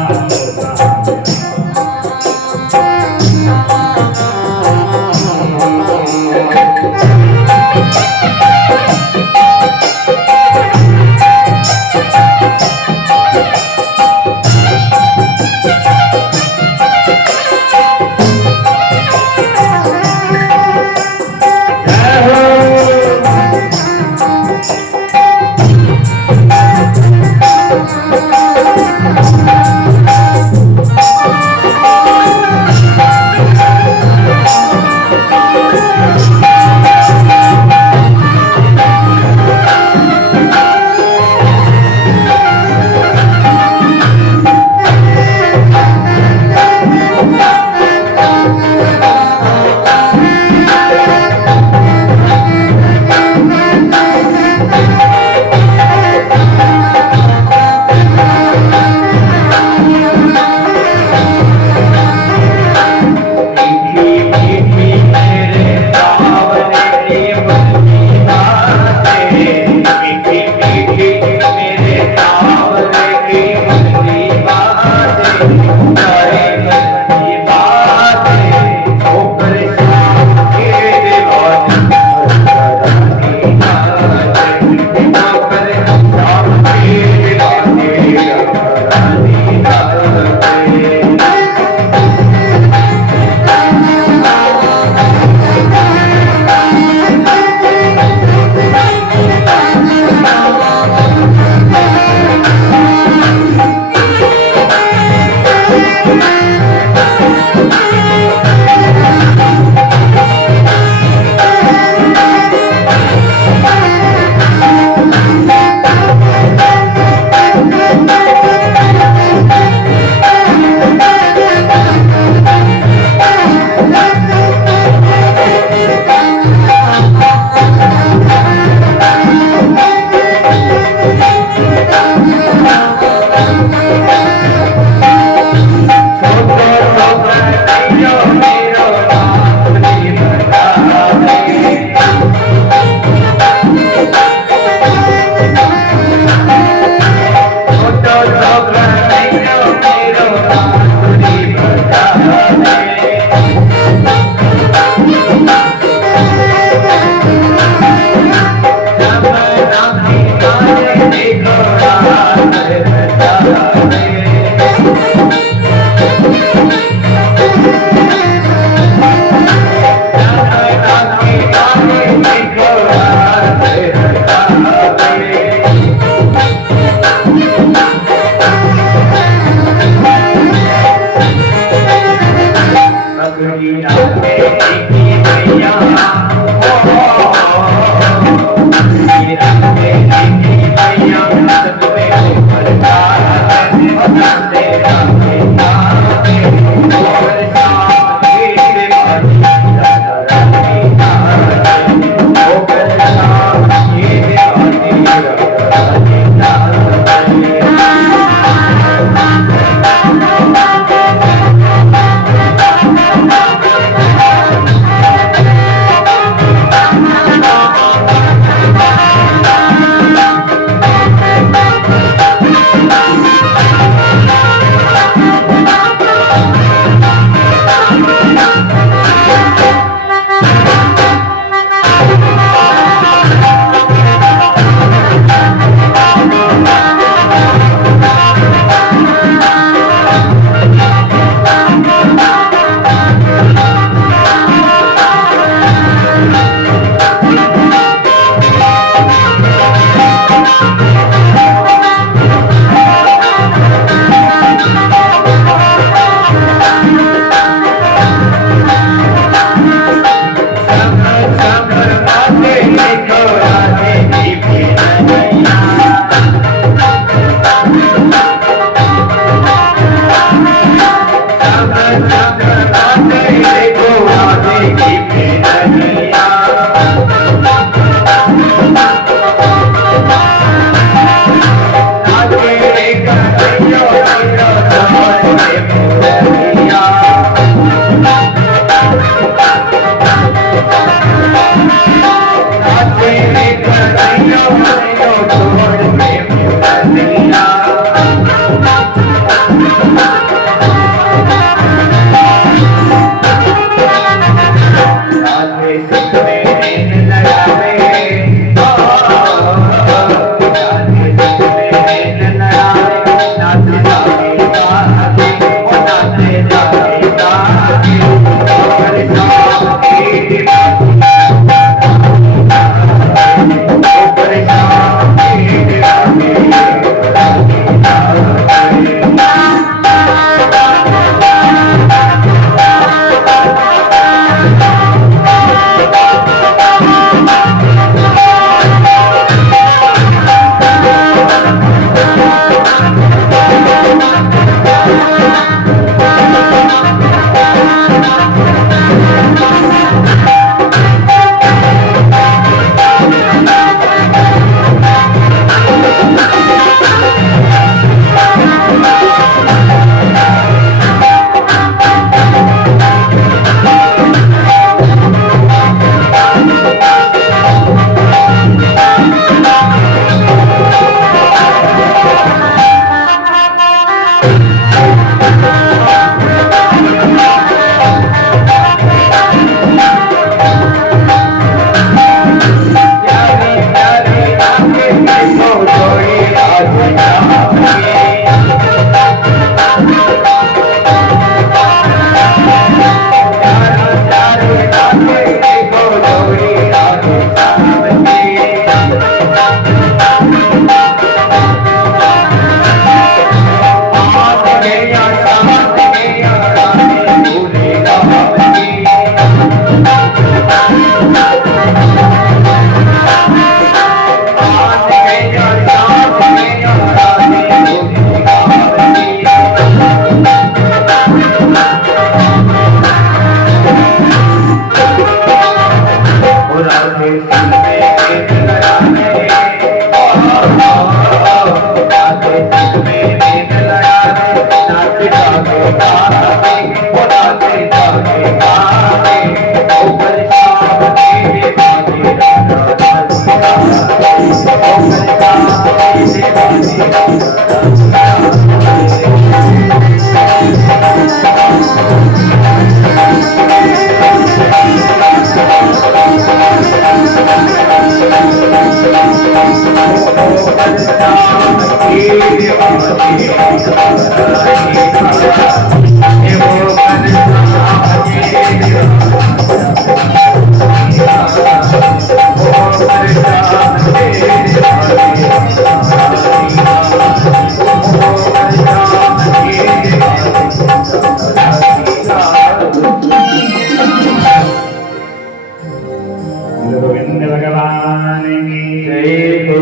गोविंद भगवान की जय हो।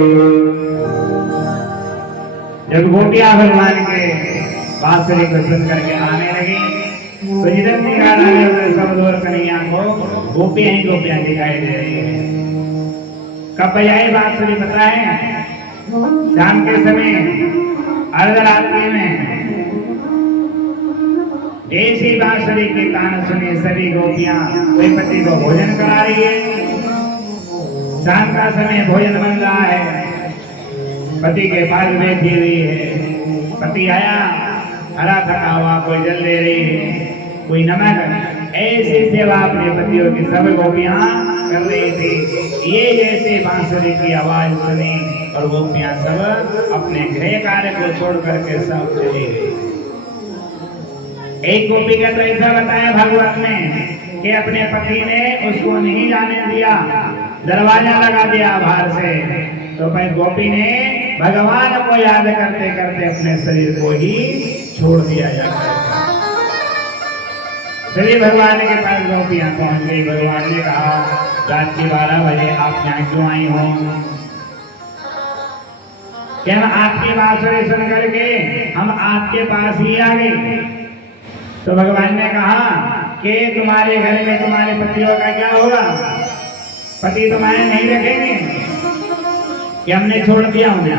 जब गोपियां भगवान के बांसुरी को सुन करके आने लगी तो जिधर निकाल आने वाले सब दूर कन्हैया को गोपियां ही गोपियां दिखाई दे रही है। कब बजाई बांसुरी पता है? शाम के समय अर्धरात्रि में ऐसी बांसुरी के तान सुने सभी गोपियां कोई पति को भोजन करा रही है। शाम का समय भोजन बन रहा है, पति के पास बैठी हुई है। पति आया, हरा थका हुआ, कोई जल दे रही है, कोई नमक। ऐसी सेवा अपने पतियों की सब गोपियां कर रही थी। ये जैसे बांसुरी की आवाज सुनी और गोपियां सब अपने गृह कार्य को छोड़ करके सब चली गई। एक गोपी का तो ऐसा बताया भागवत में कि अपने पति ने उसको नहीं जाने दिया, दरवाजा लगा दिया बाहर से। तो फिर गोपी ने भगवान को याद करते करते अपने शरीर को ही छोड़ दिया जाता है। चलिए भगवान के पास गोपियां पहुंच गई। भगवान ने कहा, रात के 12 बजे आप यहाँ क्यों आई हो? क्या हम आपकी बांसुरी सुन करके हम आपके पास ही आ गए? तो भगवान ने कहा कि तुम्हारे घर में तुम्हारे पतियों का क्या होगा? पति तुम्हारे नहीं रखेंगे कि हमने छोड़ दिया उन्हें?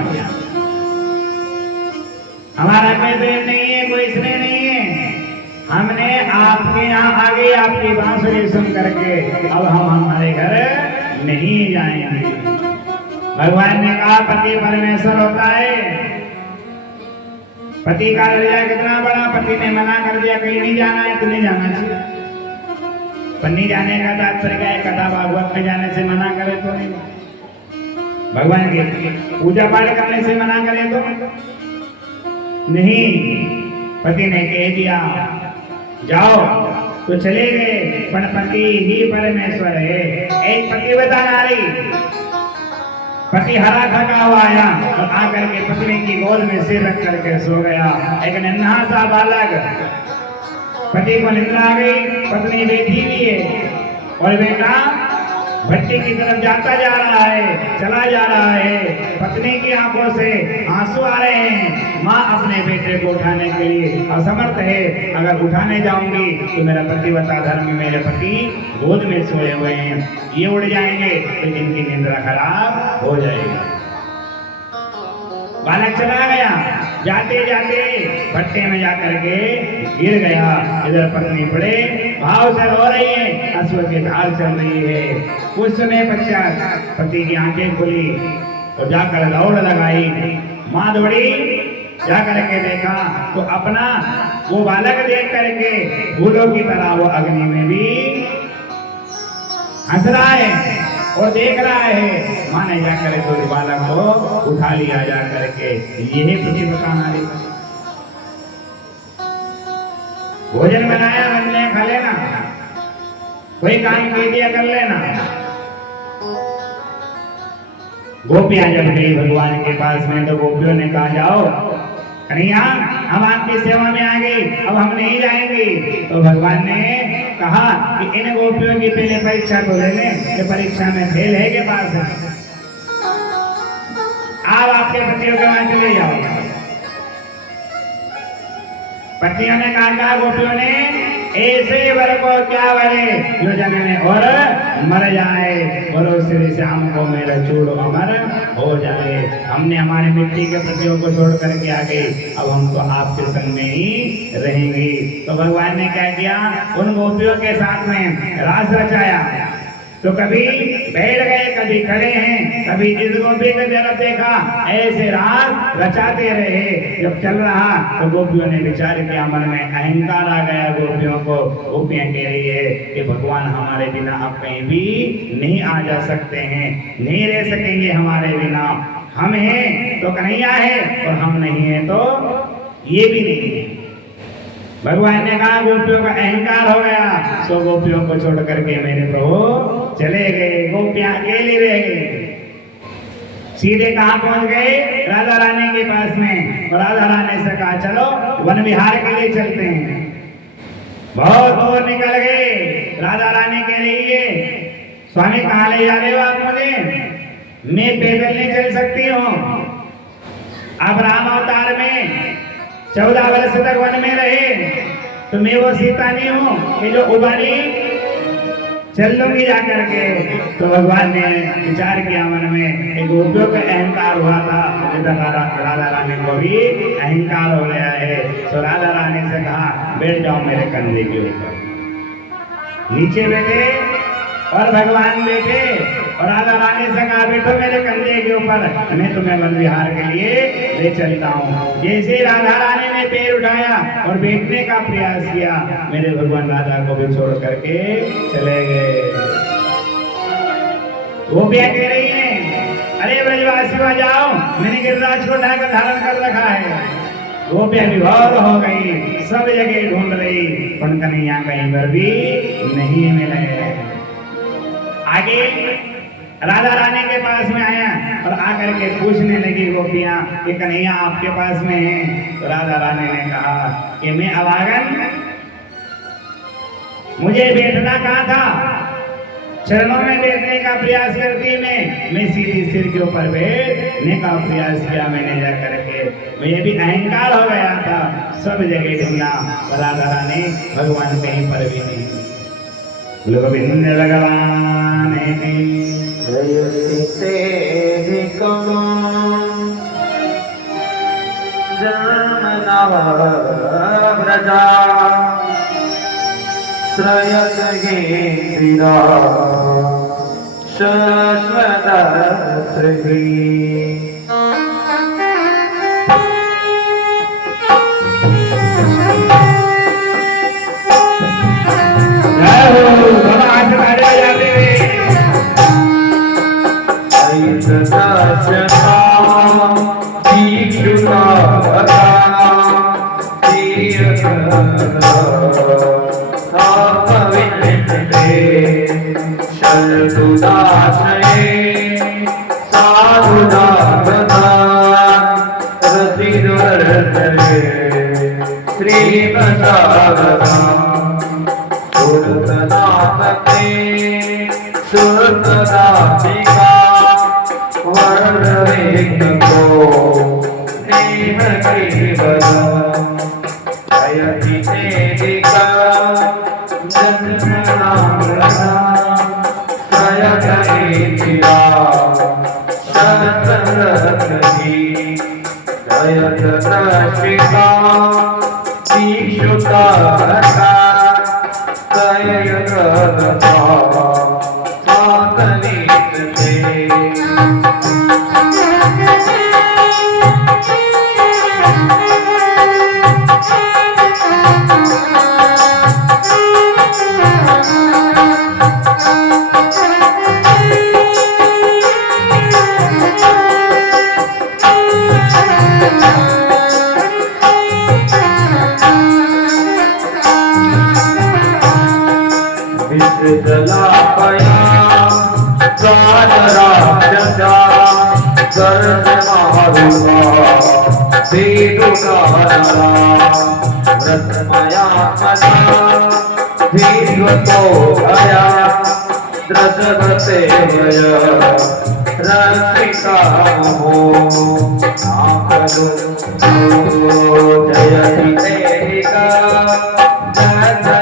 हमारा कोई प्रेम नहीं है, कोई स्नेह नहीं है। हमने आपके यहाँ आ गए आपकी बांसुरी सुन करके, अब हम हमारे घर नहीं जाएंगे। भगवान ने कहा, पति परमेश्वर होता है। पति का दर्जा कितना बड़ा, पति ने मना कर दिया कहीं नहीं जाना है तो नहीं जाना चाहिए। पन्नी जाने का तात्पर्य क्या है? कथा भागवत में जाने से मना करे तो नहीं, भगवान के पूजा पाठ करने से मना करे तो नहीं। पति ने कह दिया जाओ तो चले गए, पर पति ही परमेश्वर है। एक पतिव्रता नारी, पति हरा थका हुआ आया और आकर के पत्नी की गोद में सिर रख करके सो गया। एक नन्हा सा बालक, पति को निद्रा आ गई, पत्नी बैठी हुई है और बेटा भट्टी की तरफ जाता जा रहा है, चला जा रहा है। पत्नी की आंखों से आंसू आ रहे हैं। माँ अपने बेटे को उठाने के लिए असमर्थ है। अगर उठाने जाऊंगी तो मेरा पतिव्रता धर्म, मेरे पति गोद में सोए हुए हैं, ये उड़ जाएंगे तो इनकी निद्रा खराब हो जाएगी। बालक चला गया, जाते जाते भट्टे में जाकर के गिर गया। इधर पत्नी पड़े भाव से रो रही है, अश्रु की धार चल रही है। कुछ समय पश्चात पति की आंखें खुली और जाकर दौड़ लगाई। माँ दौड़ी, जाकर के देखा तो अपना वो बालक देख करके फूलों की तरह वो अग्नि में भी हंस रहा है और देख रहा है। माँ ने जाकर के उस बालक को उठा लिया जाकर के। यही पतिव्रता नारी। भोजन बनाया, मन में खा लेना, कोई काम कह दिया कर लेना। गोपियां जब गई भगवान के पास में तो गोपियों ने कहा, जाओ कन्हैया हम आपकी सेवा में आ गई, अब हम नहीं जाएंगे। तो भगवान ने कहा कि इन गोपियों की पहले परीक्षा तो ले लें कि परीक्षा में फेल है के पास है। आप आपके पतियों के वहां चले जाओ। पत्नियों ने कहा, गोपियों ने ऐसे वर को क्या वरे जो जन्मे और मर जाए, बोलो श्री श्याम को मेरा चूड़ अमर हो जाए। हमने हमारे मिट्टी के प्रतियों को छोड़ करके आ गए, अब हम तो आपके संग में ही रहेंगे। तो भगवान ने क्या किया, उन गोपियों के साथ में रास रचाया। तो कभी बैठ गए, कभी खड़े हैं, कभी इस गोपी की तरफ देखा, ऐसे रास रचाते रहे। जब चल रहा तो गोपियों ने विचार किया, मन में अहंकार आ गया गोपियों को। गोपियां कह रही है कि भगवान हमारे बिना अब कहीं भी नहीं आ जा सकते हैं, नहीं रह सकेंगे हमारे बिना। हम हैं तो कन्हैया है, और हम नहीं है तो ये भी नहीं है। भगवान ने कहा गोपियों का अहंकार हो गया, सो गोपियों को छोड़ करके मेरे प्रभु चले गए। गोपियां अकेली रह गई। सीधे कहाँ पहुंच गए, राधा रानी के पास में। और राधा रानी से कहा चलो वन विहार के लिए चलते हैं। बहुत दूर निकल गए। राधा रानी कह रही है, स्वामी कहाँ ले जा रहे हो आप मुझे? मैं पैदल नहीं चल सकती हूँ। अब राम अवतार में 14 वर्ष तक वन में रहे, तो मैं वो सीता नहीं हूँ कि जो उबारी चल लूंगी जाकर के। तो भगवान ने विचार किया मन में, एक गोपियों का अहंकार हुआ था, राधा रानी को भी अहंकार हो गया है। तो राधा रानी से कहा बैठ जाओ मेरे कंधे के ऊपर। नीचे बैठे और भगवान बैठे, और राधा रानी से कहा बैठो मेरे कंधे के ऊपर, मैं तुम्हें वन विहार के लिए ले चलता हूँ। जैसे राधा रानी ने पैर उठाया और बैठने का प्रयास किया, मेरे भगवान राधा को भी छोड़ करके चले गए। वो भी कह रही है, अरे ब्रजवासी आ जाओ, मैंने गिरिराज को ढाकर धारण कर रखा है। गोपियां विभोर हो गई, सब जगह ढूंढ रही, पर कन्हैया कहीं पर भी नहीं मिले। आगे राधा रानी के पास में आया और आकर के पूछने लगी गोपियां कि कन्हैया आपके पास में है। तो राधा रानी ने कहा कि मैं अभागन, मुझे बैठना कहा था, चरणों में बैठने का प्रयास करती मैं सीधी सिर के ऊपर बैठने का प्रयास किया मैंने जा करके। मुझे भी अहंकार हो गया था, सब जगह ढूंढा, राधा रानी भगवान कहीं पर भी नहीं। गोविंद भगवान व्रजा श्रयत गेन्द्रिरा शाश्वत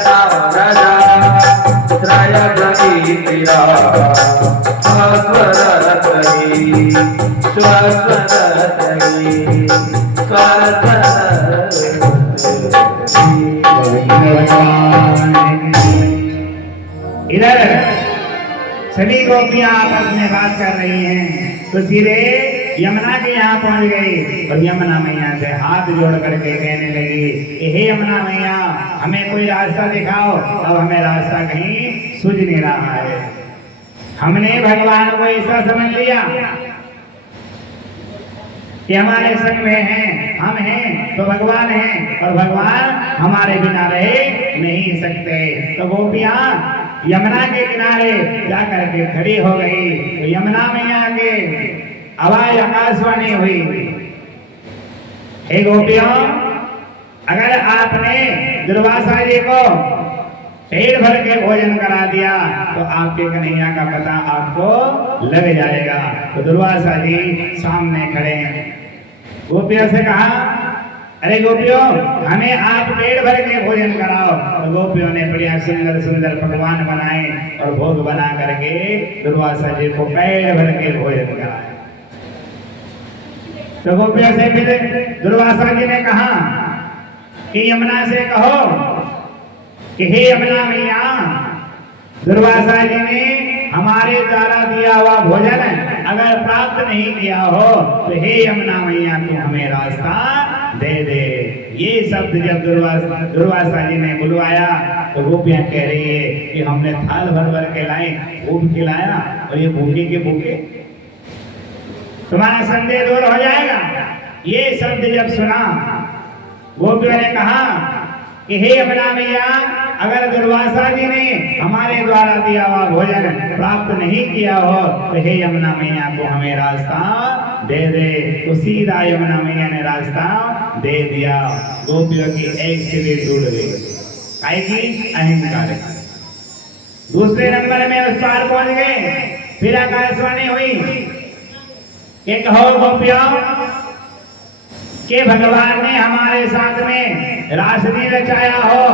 जय तेरा शाश्वत रही, शाश्वत रही, शाश्वत इधर सभी गोपियां आपस में बात कर रही हैं तो सीधे यमुना के यहाँ पहुंच गई और यमुना मैया से हाथ जोड़ करके कहने लगी, हे यमुना मैया, हमें कोई रास्ता दिखाओ। अब हमें रास्ता कहीं सूझ नहीं रहा है। हमने भगवान को ऐसा समझ लिया कि हमारे संग में हैं, हम हैं तो भगवान हैं और भगवान हमारे बिना रह नहीं सकते। तो गोपियां यमुना के किनारे जाकर के खड़ी हो गई तो यमुना मैया के आवाज आकाशवाणी हुई, हे गोपियों, अगर आपने दुर्वासा जी को पेट भर के भोजन करा दिया तो आपके कन्हैया का पता आपको लग जाएगा। तो दुर्वासा जी सामने खड़े हैं। गोपियों से कहा, अरे गोपियों, हमें आप पेट भर के भोजन कराओ। तो गोपियों ने बढ़िया सुंदर सुंदर पकवान बनाए और भोग बना करके दुर्वासा जी को पेट भर के भोजन कराया। तो गोपियों से फिर दुर्वासा जी ने कहा कि यमुना से कहो कि हे यमुना मैया, दुर्वासा जी ने हमारे द्वारा दिया हुआ भोजन अगर प्राप्त नहीं किया हो तो हे यमुना मैया, तू हमें रास्ता दे दे। ये शब्द जब दुर्वासा जी ने बुलवाया तो गोपियां कह रही है कि हमने थाल भर भर के लाए, खूब खिलाया और ये भूखे के भूखे, तुम्हारा संदेह दूर हो जाएगा। ये शब्द जब सुना गोपियों ने कहा कि हे यमुना मैया, अगर दुर्वासा जी ने हमारे द्वारा दिया हुआ भोजन प्राप्त नहीं किया हो तो हे यमुना मैया, को हमें रास्ता दे दे। तो सीधा यमुना मैया ने रास्ता दे दिया। गोपियों की एक सीढ़ी जुड़ गई, आएगी अहंकार। दूसरे नंबर में उस पार पहुंच गए। फिर आकाशवाणी हुई कि कहो गोपियों कि भगवान ने हमारे साथ में रास नहीं रचाया हो,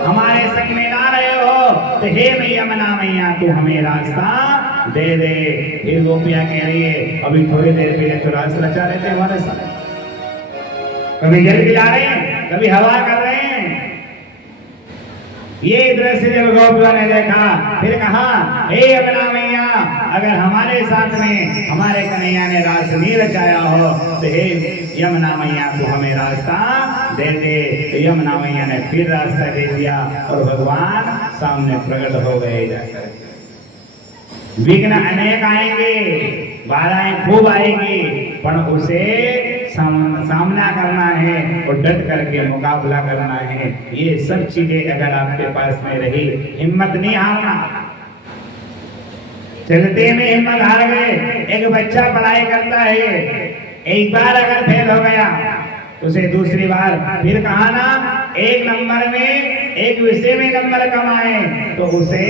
हमारे संग में ना रहे हो तो हे यमुना मैया, तू हमें रास्ता दे दे। फिर गोपियां कह रही है, अभी थोड़ी देर पहले तो रास रचा रहे थे हमारे साथ, कभी जल पिला रहे हैं, कभी हवा कर रहे हैं। ये दृश्य जब गोपियों ने देखा फिर कहा, हे यमुना मैया, अगर हमारे साथ में हमारे कन्हैया ने रास नहीं रचाया हो तो हे यमुना मैया, तू हमें रास्ता दे दे। तो यमुना मैया ने फिर रास्ता दे दिया और भगवान सामने प्रकट हो गए। जाकर विघ्न अनेक आएंगे, बाधाएं खूब आएंगी, पर उसे सामना करना है और डट करके मुकाबला करना है। ये सब चीजें अगर आपके पास में रही, हिम्मत नहीं हारना। चलते में हिम्मत हार गए। एक बच्चा पढ़ाई करता है, एक बार अगर फेल हो गया उसे दूसरी बार फिर कहा ना, एक नंबर में एक विषय में नंबर कमाए तो उसे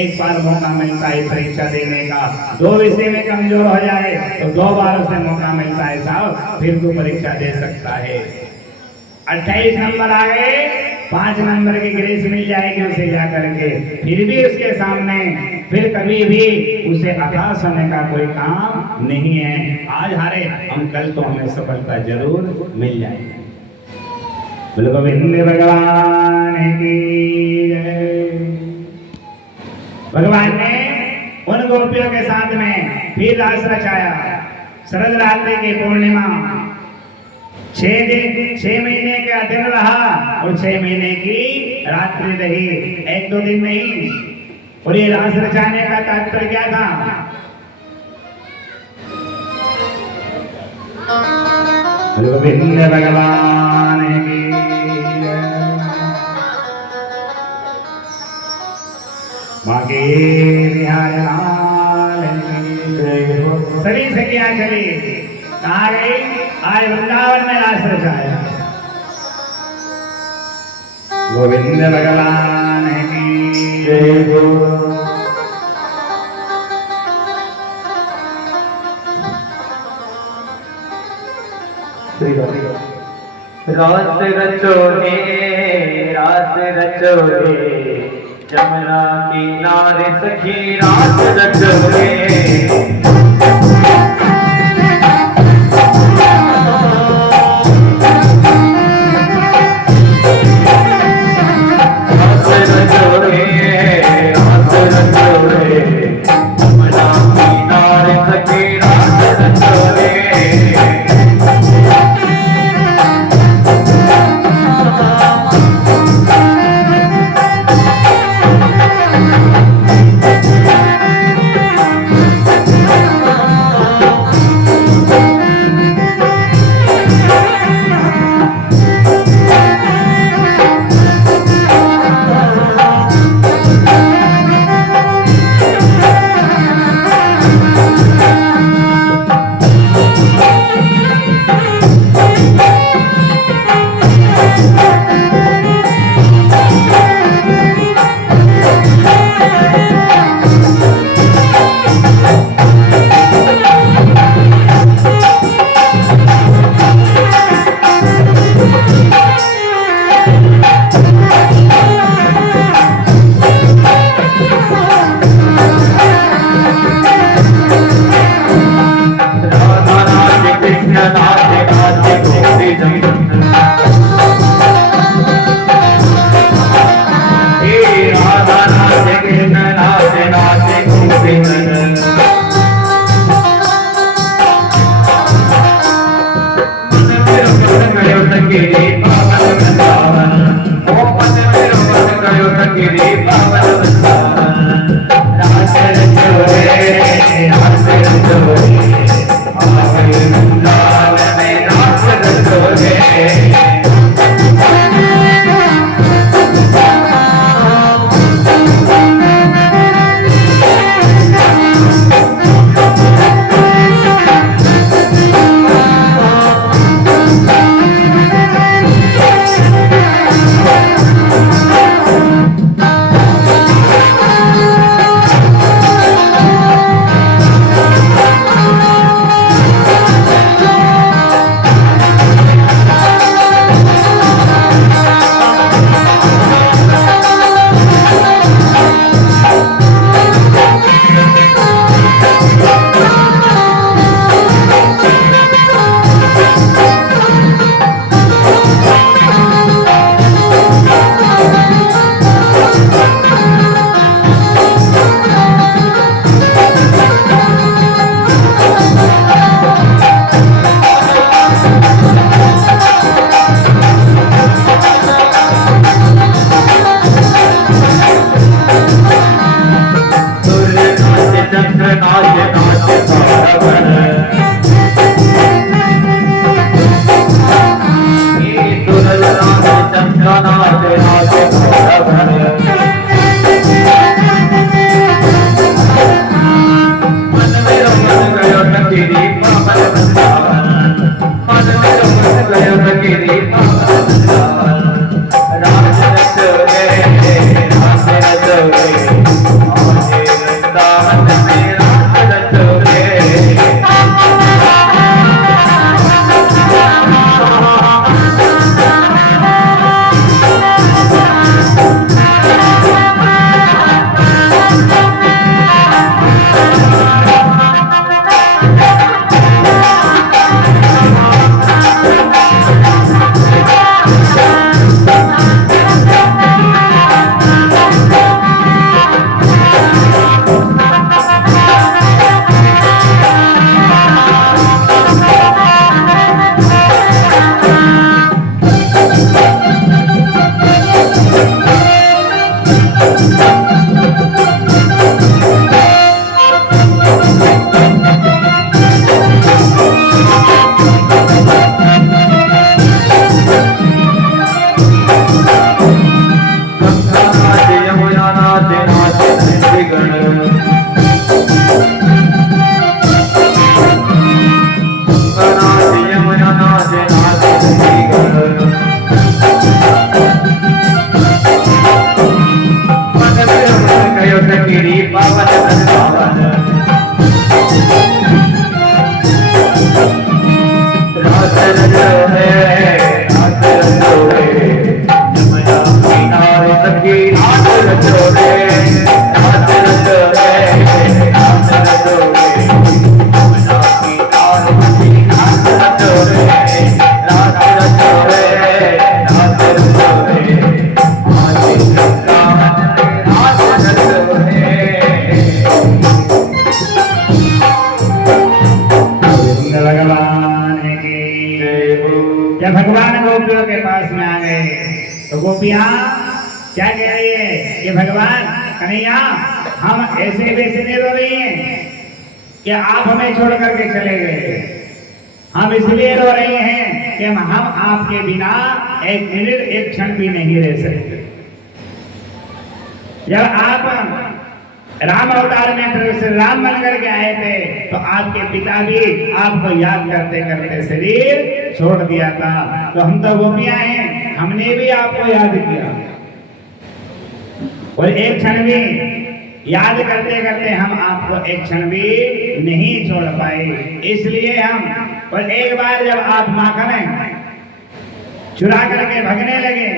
एक बार मौका मिलता है परीक्षा देने का। दो विषय में कमजोर हो जाए तो दो बार उसे मौका मिलता है, साहब फिर तो परीक्षा दे सकता है। 28 नंबर आ गए, 5 नंबर की ग्रेस मिल जाएगी उसे जाकर के, फिर भी उसके सामने फिर कभी भी उसे हताश होने का कोई काम नहीं है। आज हारे हम, कल तो हमें सफलता जरूर मिल जाएगी। बोलो गोविंद भगवान की जय। भगवान ने उन गोपियों के साथ में फिर रास रचाया। शरद रात्रि की पूर्णिमा 6 महीने का दिन रहा और 6 महीने की रात्रि रही, 1-2 दिन नहीं। और ये रास रचाने का तात्पर्य क्या था? गोविंद भगवान की मागे सभी सखियां चली, कहा गई? आज वृंदावन में रास रचाया। गोविंद भगवान की जय हो। रास रचोगे, रास रचोगे, जमुना किनारे सखी रात रचोगे छोड़े रही है कि भगवान कन्हैया हम ऐसे वैसे नहीं रो रही हैं कि आप हमें छोड़ करके चले गए। हम इसलिए रो रहे हैं कि हम आपके बिना एक मिनट एक क्षण भी नहीं रह सकते। जब आप राम अवतार में श्री राम बन करके आए थे तो आपके पिता भी आपको याद करते करते शरीर छोड़ दिया था। तो हम तो गोपियां हैं, हमने भी आपको याद किया और एक क्षण भी याद करते करते हम आपको एक क्षण भी नहीं छोड़ पाए। इसलिए हम और एक बार जब आप माखन चुरा करके भगने लगे,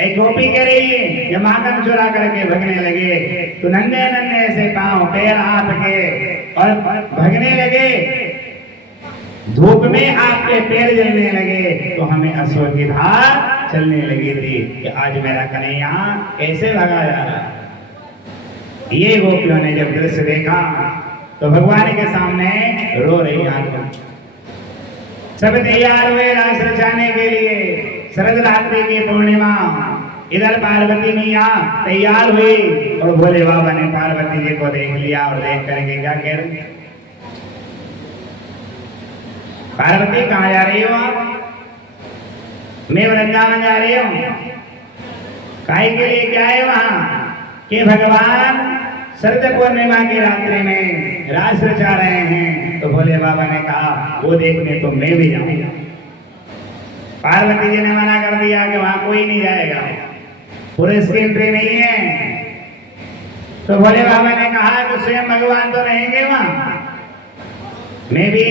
एक गोपी कह रही है जब माखन चुरा करके भगने लगे तो नन्हे नन्हे से पांव पैर आपके और भगने लगे, धूप में आपके पैर जलने लगे तो हमें अश्रु की धार चलने लगी थी कि आज मेरा कन्हैया कैसे भगा जा रहा। ये गोपियों ने जब दृश्य देखा तो भगवान के सामने रो रही आंखों। सब तैयार हुए रास रचाने के लिए। शरद रात्रि की पूर्णिमा, इधर पार्वती मैया तैयार हुई और भोले बाबा ने पार्वती जी को देख लिया और देख करके क्या कह रहे, पार्वती कहाँ जा रही हो आप? मैं वृंदावन जा रही हूँ। काहे के लिए क्या है वहां कि भगवान शरद पूर्णिमा की रात्रि में रास रचा रहे हैं। तो भोले बाबा ने कहा वो देखने तो मैं भी जाऊंगा। पार्वती जी ने मना कर दिया कि वहां कोई नहीं जाएगा, पुरुष की एंट्री नहीं है। तो भोले बाबा ने कहा कि स्वयं भगवान तो रहेंगे वहां, मैं भी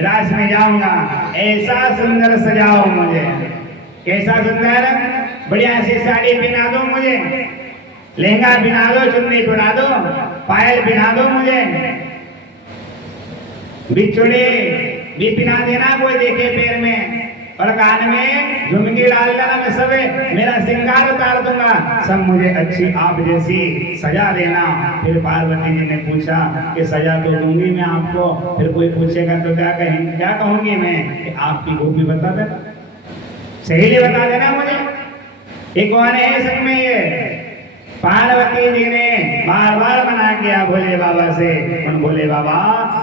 रास में जाऊंगा। ऐसा सुंदर सजाओ मुझे, कैसा सुंदर, बढ़िया सी साड़ी पहना दो मुझे, लहंगा पहना दो, चुन्नी पहना दो, पायल पहना दो मुझे, बिछुड़े भी पहना देना कोई देखे पैर में, और कान में झुमकी डाल देना। मैं सब मेरा श्रृंगार उतार दूंगा, सब मुझे अच्छी आप जैसी सजा देना। फिर पार्वती जी ने पूछा कि सजा तो दूंगी मैं आपको, फिर कोई पूछेगा तो क्या कहेंगे, क्या कहूंगी मैं कि आपकी गोपी बता देना, सहेली बता देना मुझे ये कौन है संग में। ये पार्वती जी ने बार बार मना किया भोले बाबा से, पर भोले बाबा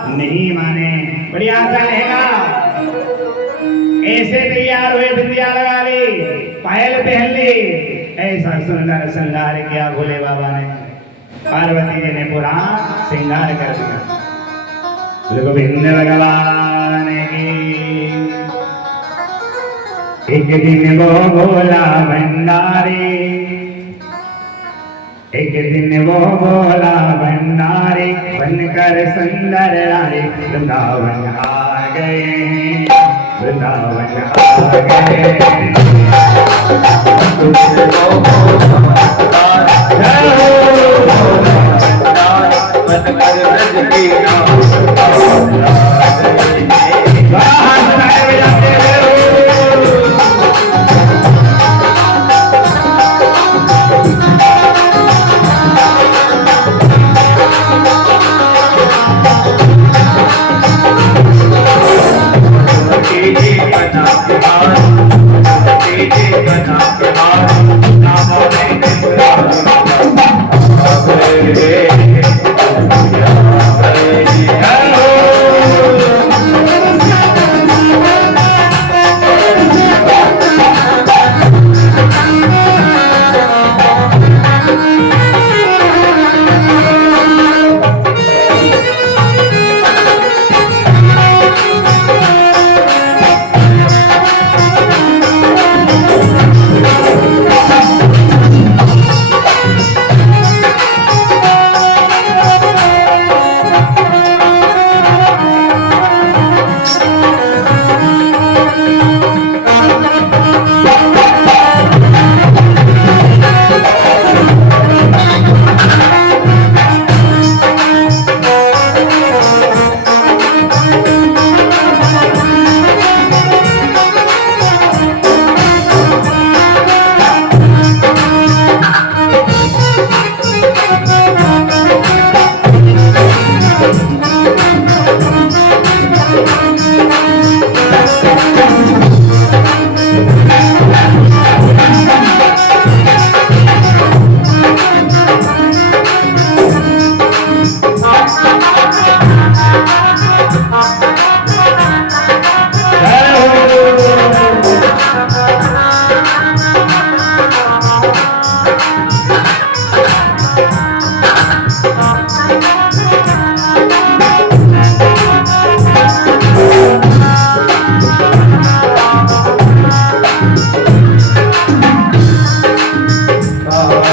नहीं माने। बड़ी आशा रहेगा, ऐसे तैयार हुए, बिंदिया लगा ली, पायल पहन ली, ऐसा सुंदर श्रृंगार किया भोले बाबा ने। पार्वती जी ने पूरा श्रृंगार कर दिया। गोविंद भगवान की एक दिन वो बोला भंडारी, एक दिन वो बोला भंडारी, बनकर सुंदर रानी वृंदावन आ गए, वृंदावन आ गए। नाम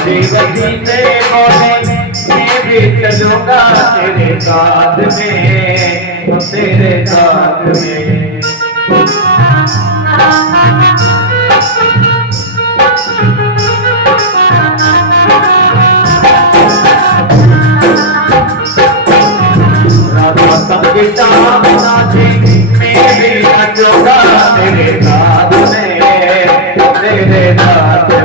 देवकी से बोले मैं भी चलूंगा तेरे साथ में, तेरे साथ में। राधा संगीता नाचे मैं भी नाचूंगा तेरे साथ में, तेरे साथ में।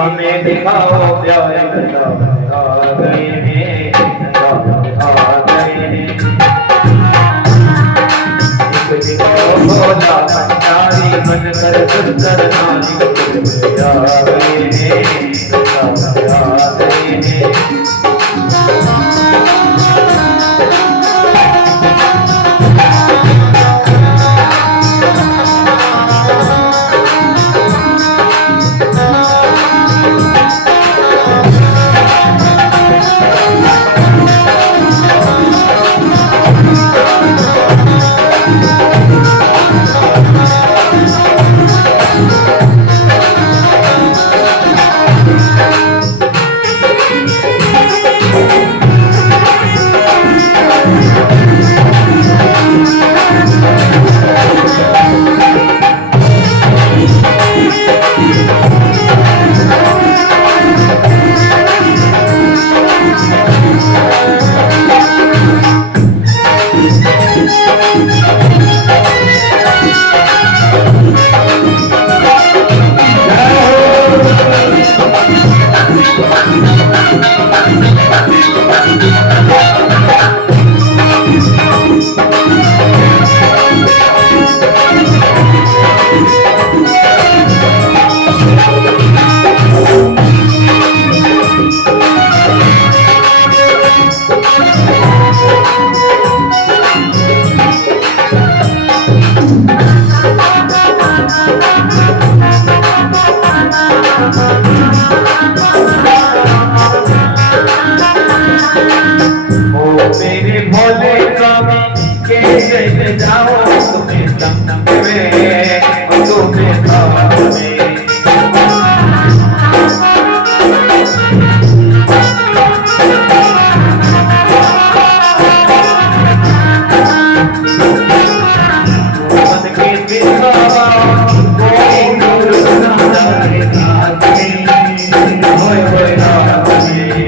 हमें दिखाओ प्यारे आ गए हैं, आ गए हैं। दिखाओ भोला भंडारी बनकर सुंदर नारी आ गए हैं, आ गए हैं। मेरे भोले स्वामी कैसे जाओ तुम्हें संग में, तुम्हें साथ में। मन के सिवा कोई नूर ना जाए साथ में, होए होए रात में।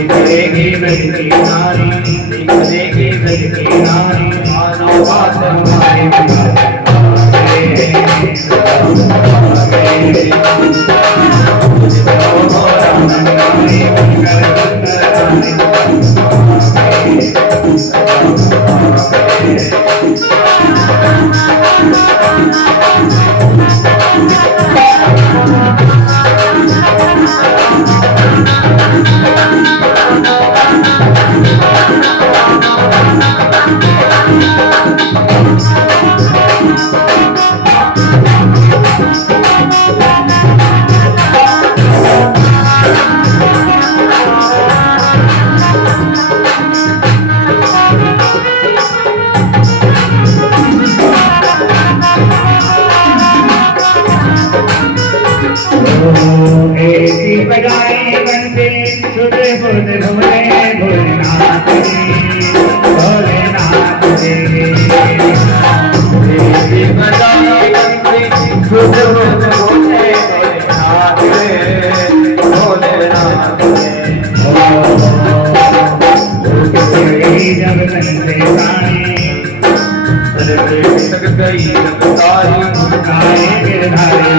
करेगी बजती नारी, करेगी बजती नारी, मानो बात हमारे बजाए बंदे सुध बुध भोले भोलेनाथ भोलेनाथ बजाए बंदे सुध बुध भोले भोलेनाथ भोलेनाथ। जब बंदे तक गई तारी गिरधारी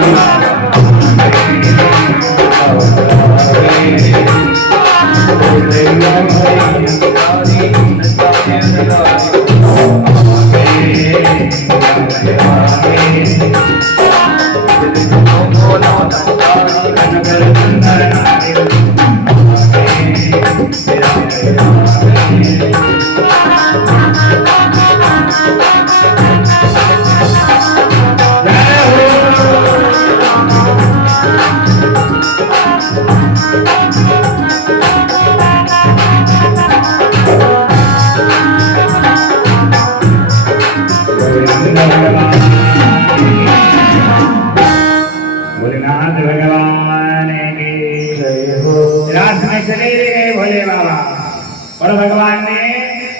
और भगवान ने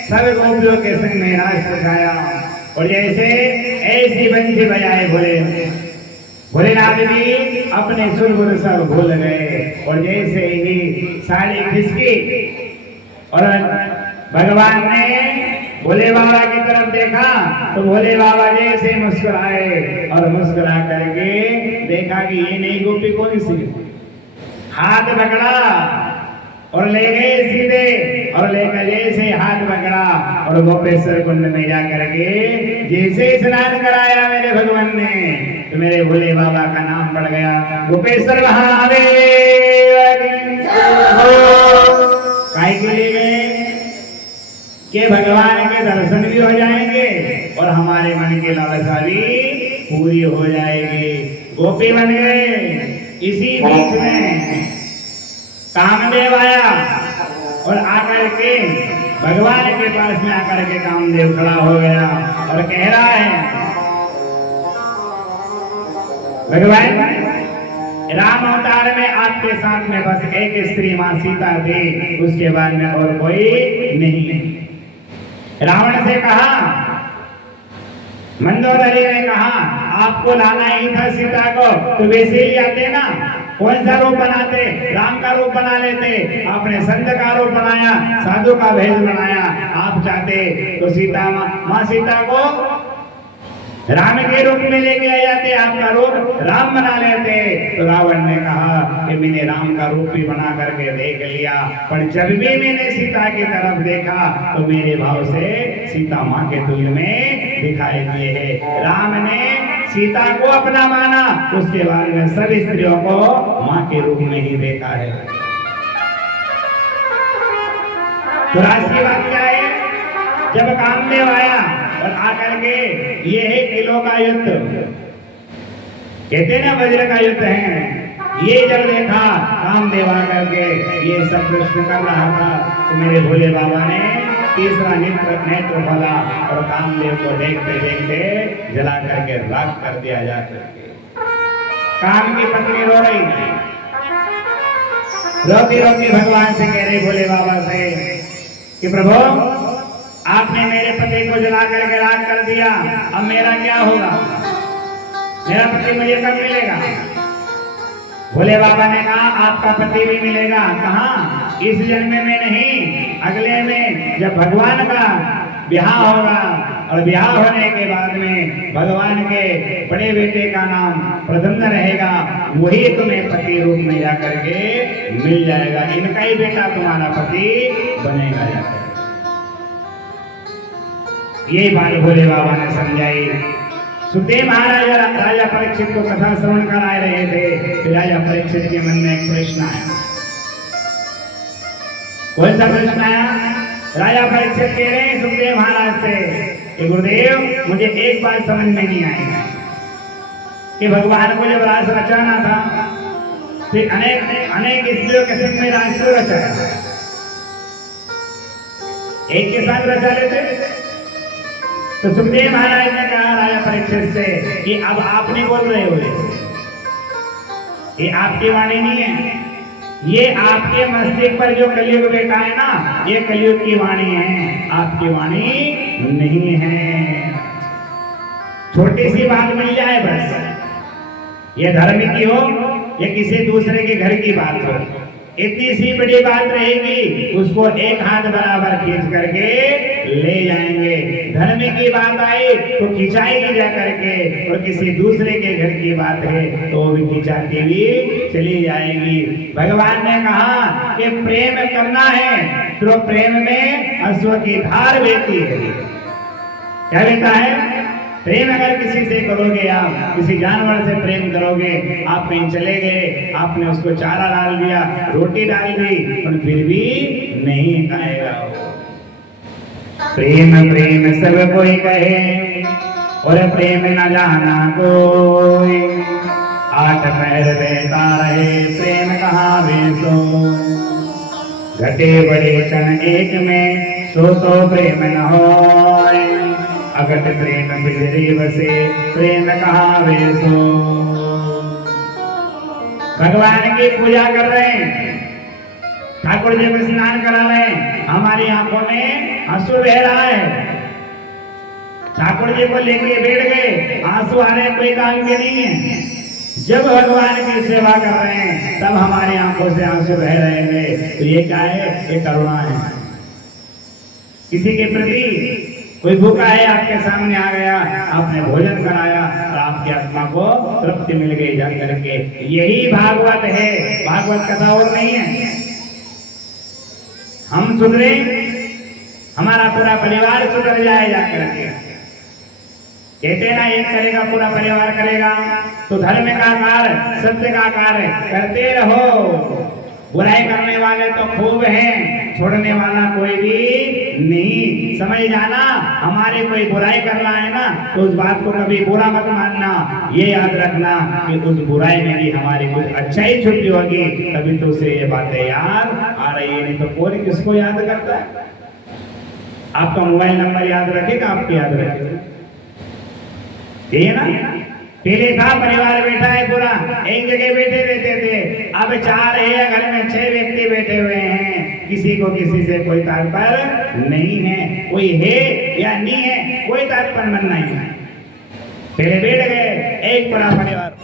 सब गोपियों के संग में रास रचाया और जैसे ऐसी बंसी बजाए भोलेनाथ भी अपने सुर सब भूल गए और जैसे ही साड़ी खिसकी और भगवान ने भोले बाबा की तरफ देखा तो भोले बाबा जैसे मुस्कुराए और मुस्कुरा करके देखा कि ये नहीं गोपी कौन सी, हाथ पकड़ा और ले गए सीधे और लेकर जैसे हाथ पकड़ा और गोपेश्वर कुंड में जा करके जैसे स्नान कराया मेरे भगवान ने तो मेरे भोले बाबा का नाम पड़ गया गोपेश्वर महादेव काय के लिए गए कि भगवान के दर्शन भी हो जाएंगे और हमारे मन की लालसा भी पूरी हो जाएगी। गोपी बन गए। इसी बीच में कामदेव आया और आकर के भगवान के पास में आकर के कामदेव खड़ा हो गया और कह रहा है भगवान राम अवतार में आपके साथ में बस एक स्त्री मां सीता थी, उसके बाद में और कोई नहीं। रावण से कहा, मंदोदरी ने कहा आपको लाना ही था सीता को तो वैसे ही आते ना, कौन सा रूप बनाते, राम का रूप बना लेते, आपने संत का रूप बनाया, साधु का भेष बनाया। आप चाहते तो सीता माँ सीता को राम के रूप में लेके आ जाते, आपका रूप राम बना लेते। तो रावण ने कहा कि मैंने राम का रूप भी बना करके देख लिया, पर जब भी मैंने सीता की तरफ देखा तो मेरे भाव से सीता माँ के तुल्य में दिखाई दिए है। राम ने सीता को अपना माना, उसके बाद में सभी स्त्रियों को माँ के रूप में ही देखा है। तो राज की बात क्या है, जब कामदेव आया और आकर के ये है किलो का युद्ध, कहते ना वज्र का युद्ध है, ये जब देखा कामदेव आकर के ये सब प्रश्न कर रहा था तो मेरे भोले बाबा ने तीसरा नेत्र खोला और कामदेव को देखते देखते जला करके राख कर दिया जा करके। काम की पत्नी रो रही थी, रोती रोती भगवान से कह रही भोले बाबा से कि प्रभु आपने मेरे पति को जला करके राख कर दिया, अब मेरा क्या होगा, मेरा पति मुझे कब मिलेगा। भोले बाबा ने कहा आपका पति भी मिलेगा। कहाँ, इस जन्म में नहीं, अगले में जब भगवान का ब्याह होगा और ब्याह होने के बाद में भगवान के बड़े बेटे का नाम प्रद्युम्न रहेगा, वही तुम्हें पति रूप में जाकर के मिल जाएगा, इनका ही बेटा तुम्हारा पति बनेगा जाकर। ये बात भोले बाबा ने समझाई। सुखदेव महाराज राजा परीक्षित को कथा श्रवण करा रहे थे, तो राजा परीक्षित के मन में एक प्रश्न आया। कौन सा प्रश्न आया, राजा परीक्षित कह रहे हैं सुखदेव महाराज से कि गुरुदेव मुझे एक बात समझ में नहीं आई कि भगवान को जब रास रचाना था फिर अनेक स्त्रियों के संग में रास क्यों रचाया, एक के साथ रचा लेते। तो सुखदेव महाराज ने कहा राजा परीक्षित से कि अब आप नहीं बोल रहे हो, ये आपकी वाणी नहीं है, ये आपके मस्तिष्क पर जो कलयुग बैठा है ना, ये कलयुग की वाणी है, आपकी वाणी नहीं है। छोटी सी बात मिल जाए बस, ये धर्म की हो या किसी दूसरे के घर की बात हो, इतनी सी बड़ी बात रहेगी उसको एक हाथ बराबर खींच करके ले जाएंगे। धर्म की बात आई तो खिंचाएगी जा करके, और किसी दूसरे के घर की बात है तो भी खिंचाती हुई चली जाएगी। भगवान ने कहा कि प्रेम करना है तो प्रेम में अश्व की धार बहती है। क्या कहता है, प्रेम अगर किसी से करोगे, आप किसी जानवर से प्रेम करोगे, आप कहीं चले गए, आपने उसको चारा डाल दिया, रोटी डाल दी, पर फिर भी नहीं खाएगा। प्रेम प्रेम सब कोई कहे और प्रेम न जाना कोई, आठ पैर बहता रहे प्रेम कहाँ वे सो, घटे बड़े क्षण एक में सो तो प्रेम न होए, अगट प्रेम बिजरी बसे प्रेम कहाँ वे सो। भगवान की पूजा कर रहे हैं, ठाकुर जी को स्नान करा रहे हैं, हमारी आंखों में आंसू बह रहा है। ठाकुर जी को लेके बैठ गए, आंसू आ रहे, कोई काम के नहीं है। जब भगवान की सेवा कर रहे हैं तब हमारी आंखों से आंसू बह रहे हैं। तो ये क्या है? ये करुणा है। किसी के प्रति कोई भूखा है, आपके सामने आ गया, आपने भोजन कराया और आपकी आत्मा को तृप्ति मिल गई जा करके। यही भागवत है, भागवत कथा और नहीं है। हम सुधरे, हमारा पूरा परिवार सुधर जाए जा करके। कहते ना, एक करेगा पूरा परिवार करेगा। तो धर्म का कार्य, सत्य का कार्य करते रहो। बुराई करने वाले तो खूब हैं, छोड़ने वाला कोई भी नहीं। समझ जाना, हमारे कोई बुराई कर रहा है ना, तो उस बात को कभी बुरा मत मानना। ये याद रखना कि उस बुराई में भी हमारी कुछ अच्छाई छुपी होगी, तभी तो उसे ये बातें याद आ रही है। नहीं तो कोई किसको याद करता है? आपका मोबाइल नंबर याद रखेगा, आपको याद रखेगा, ये ना। पहले था परिवार बैठा है पूरा, एक जगह बैठे रहते थे। अब 4 है, घर में 6 व्यक्ति बैठे हुए हैं। किसी को किसी से कोई तात्पर्य नहीं है। कोई है या नहीं है, कोई तात्पर्य नहीं है। पहले बैठ गए, एक पूरा परिवार।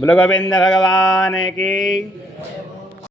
बोलो गोविंद भगवान की।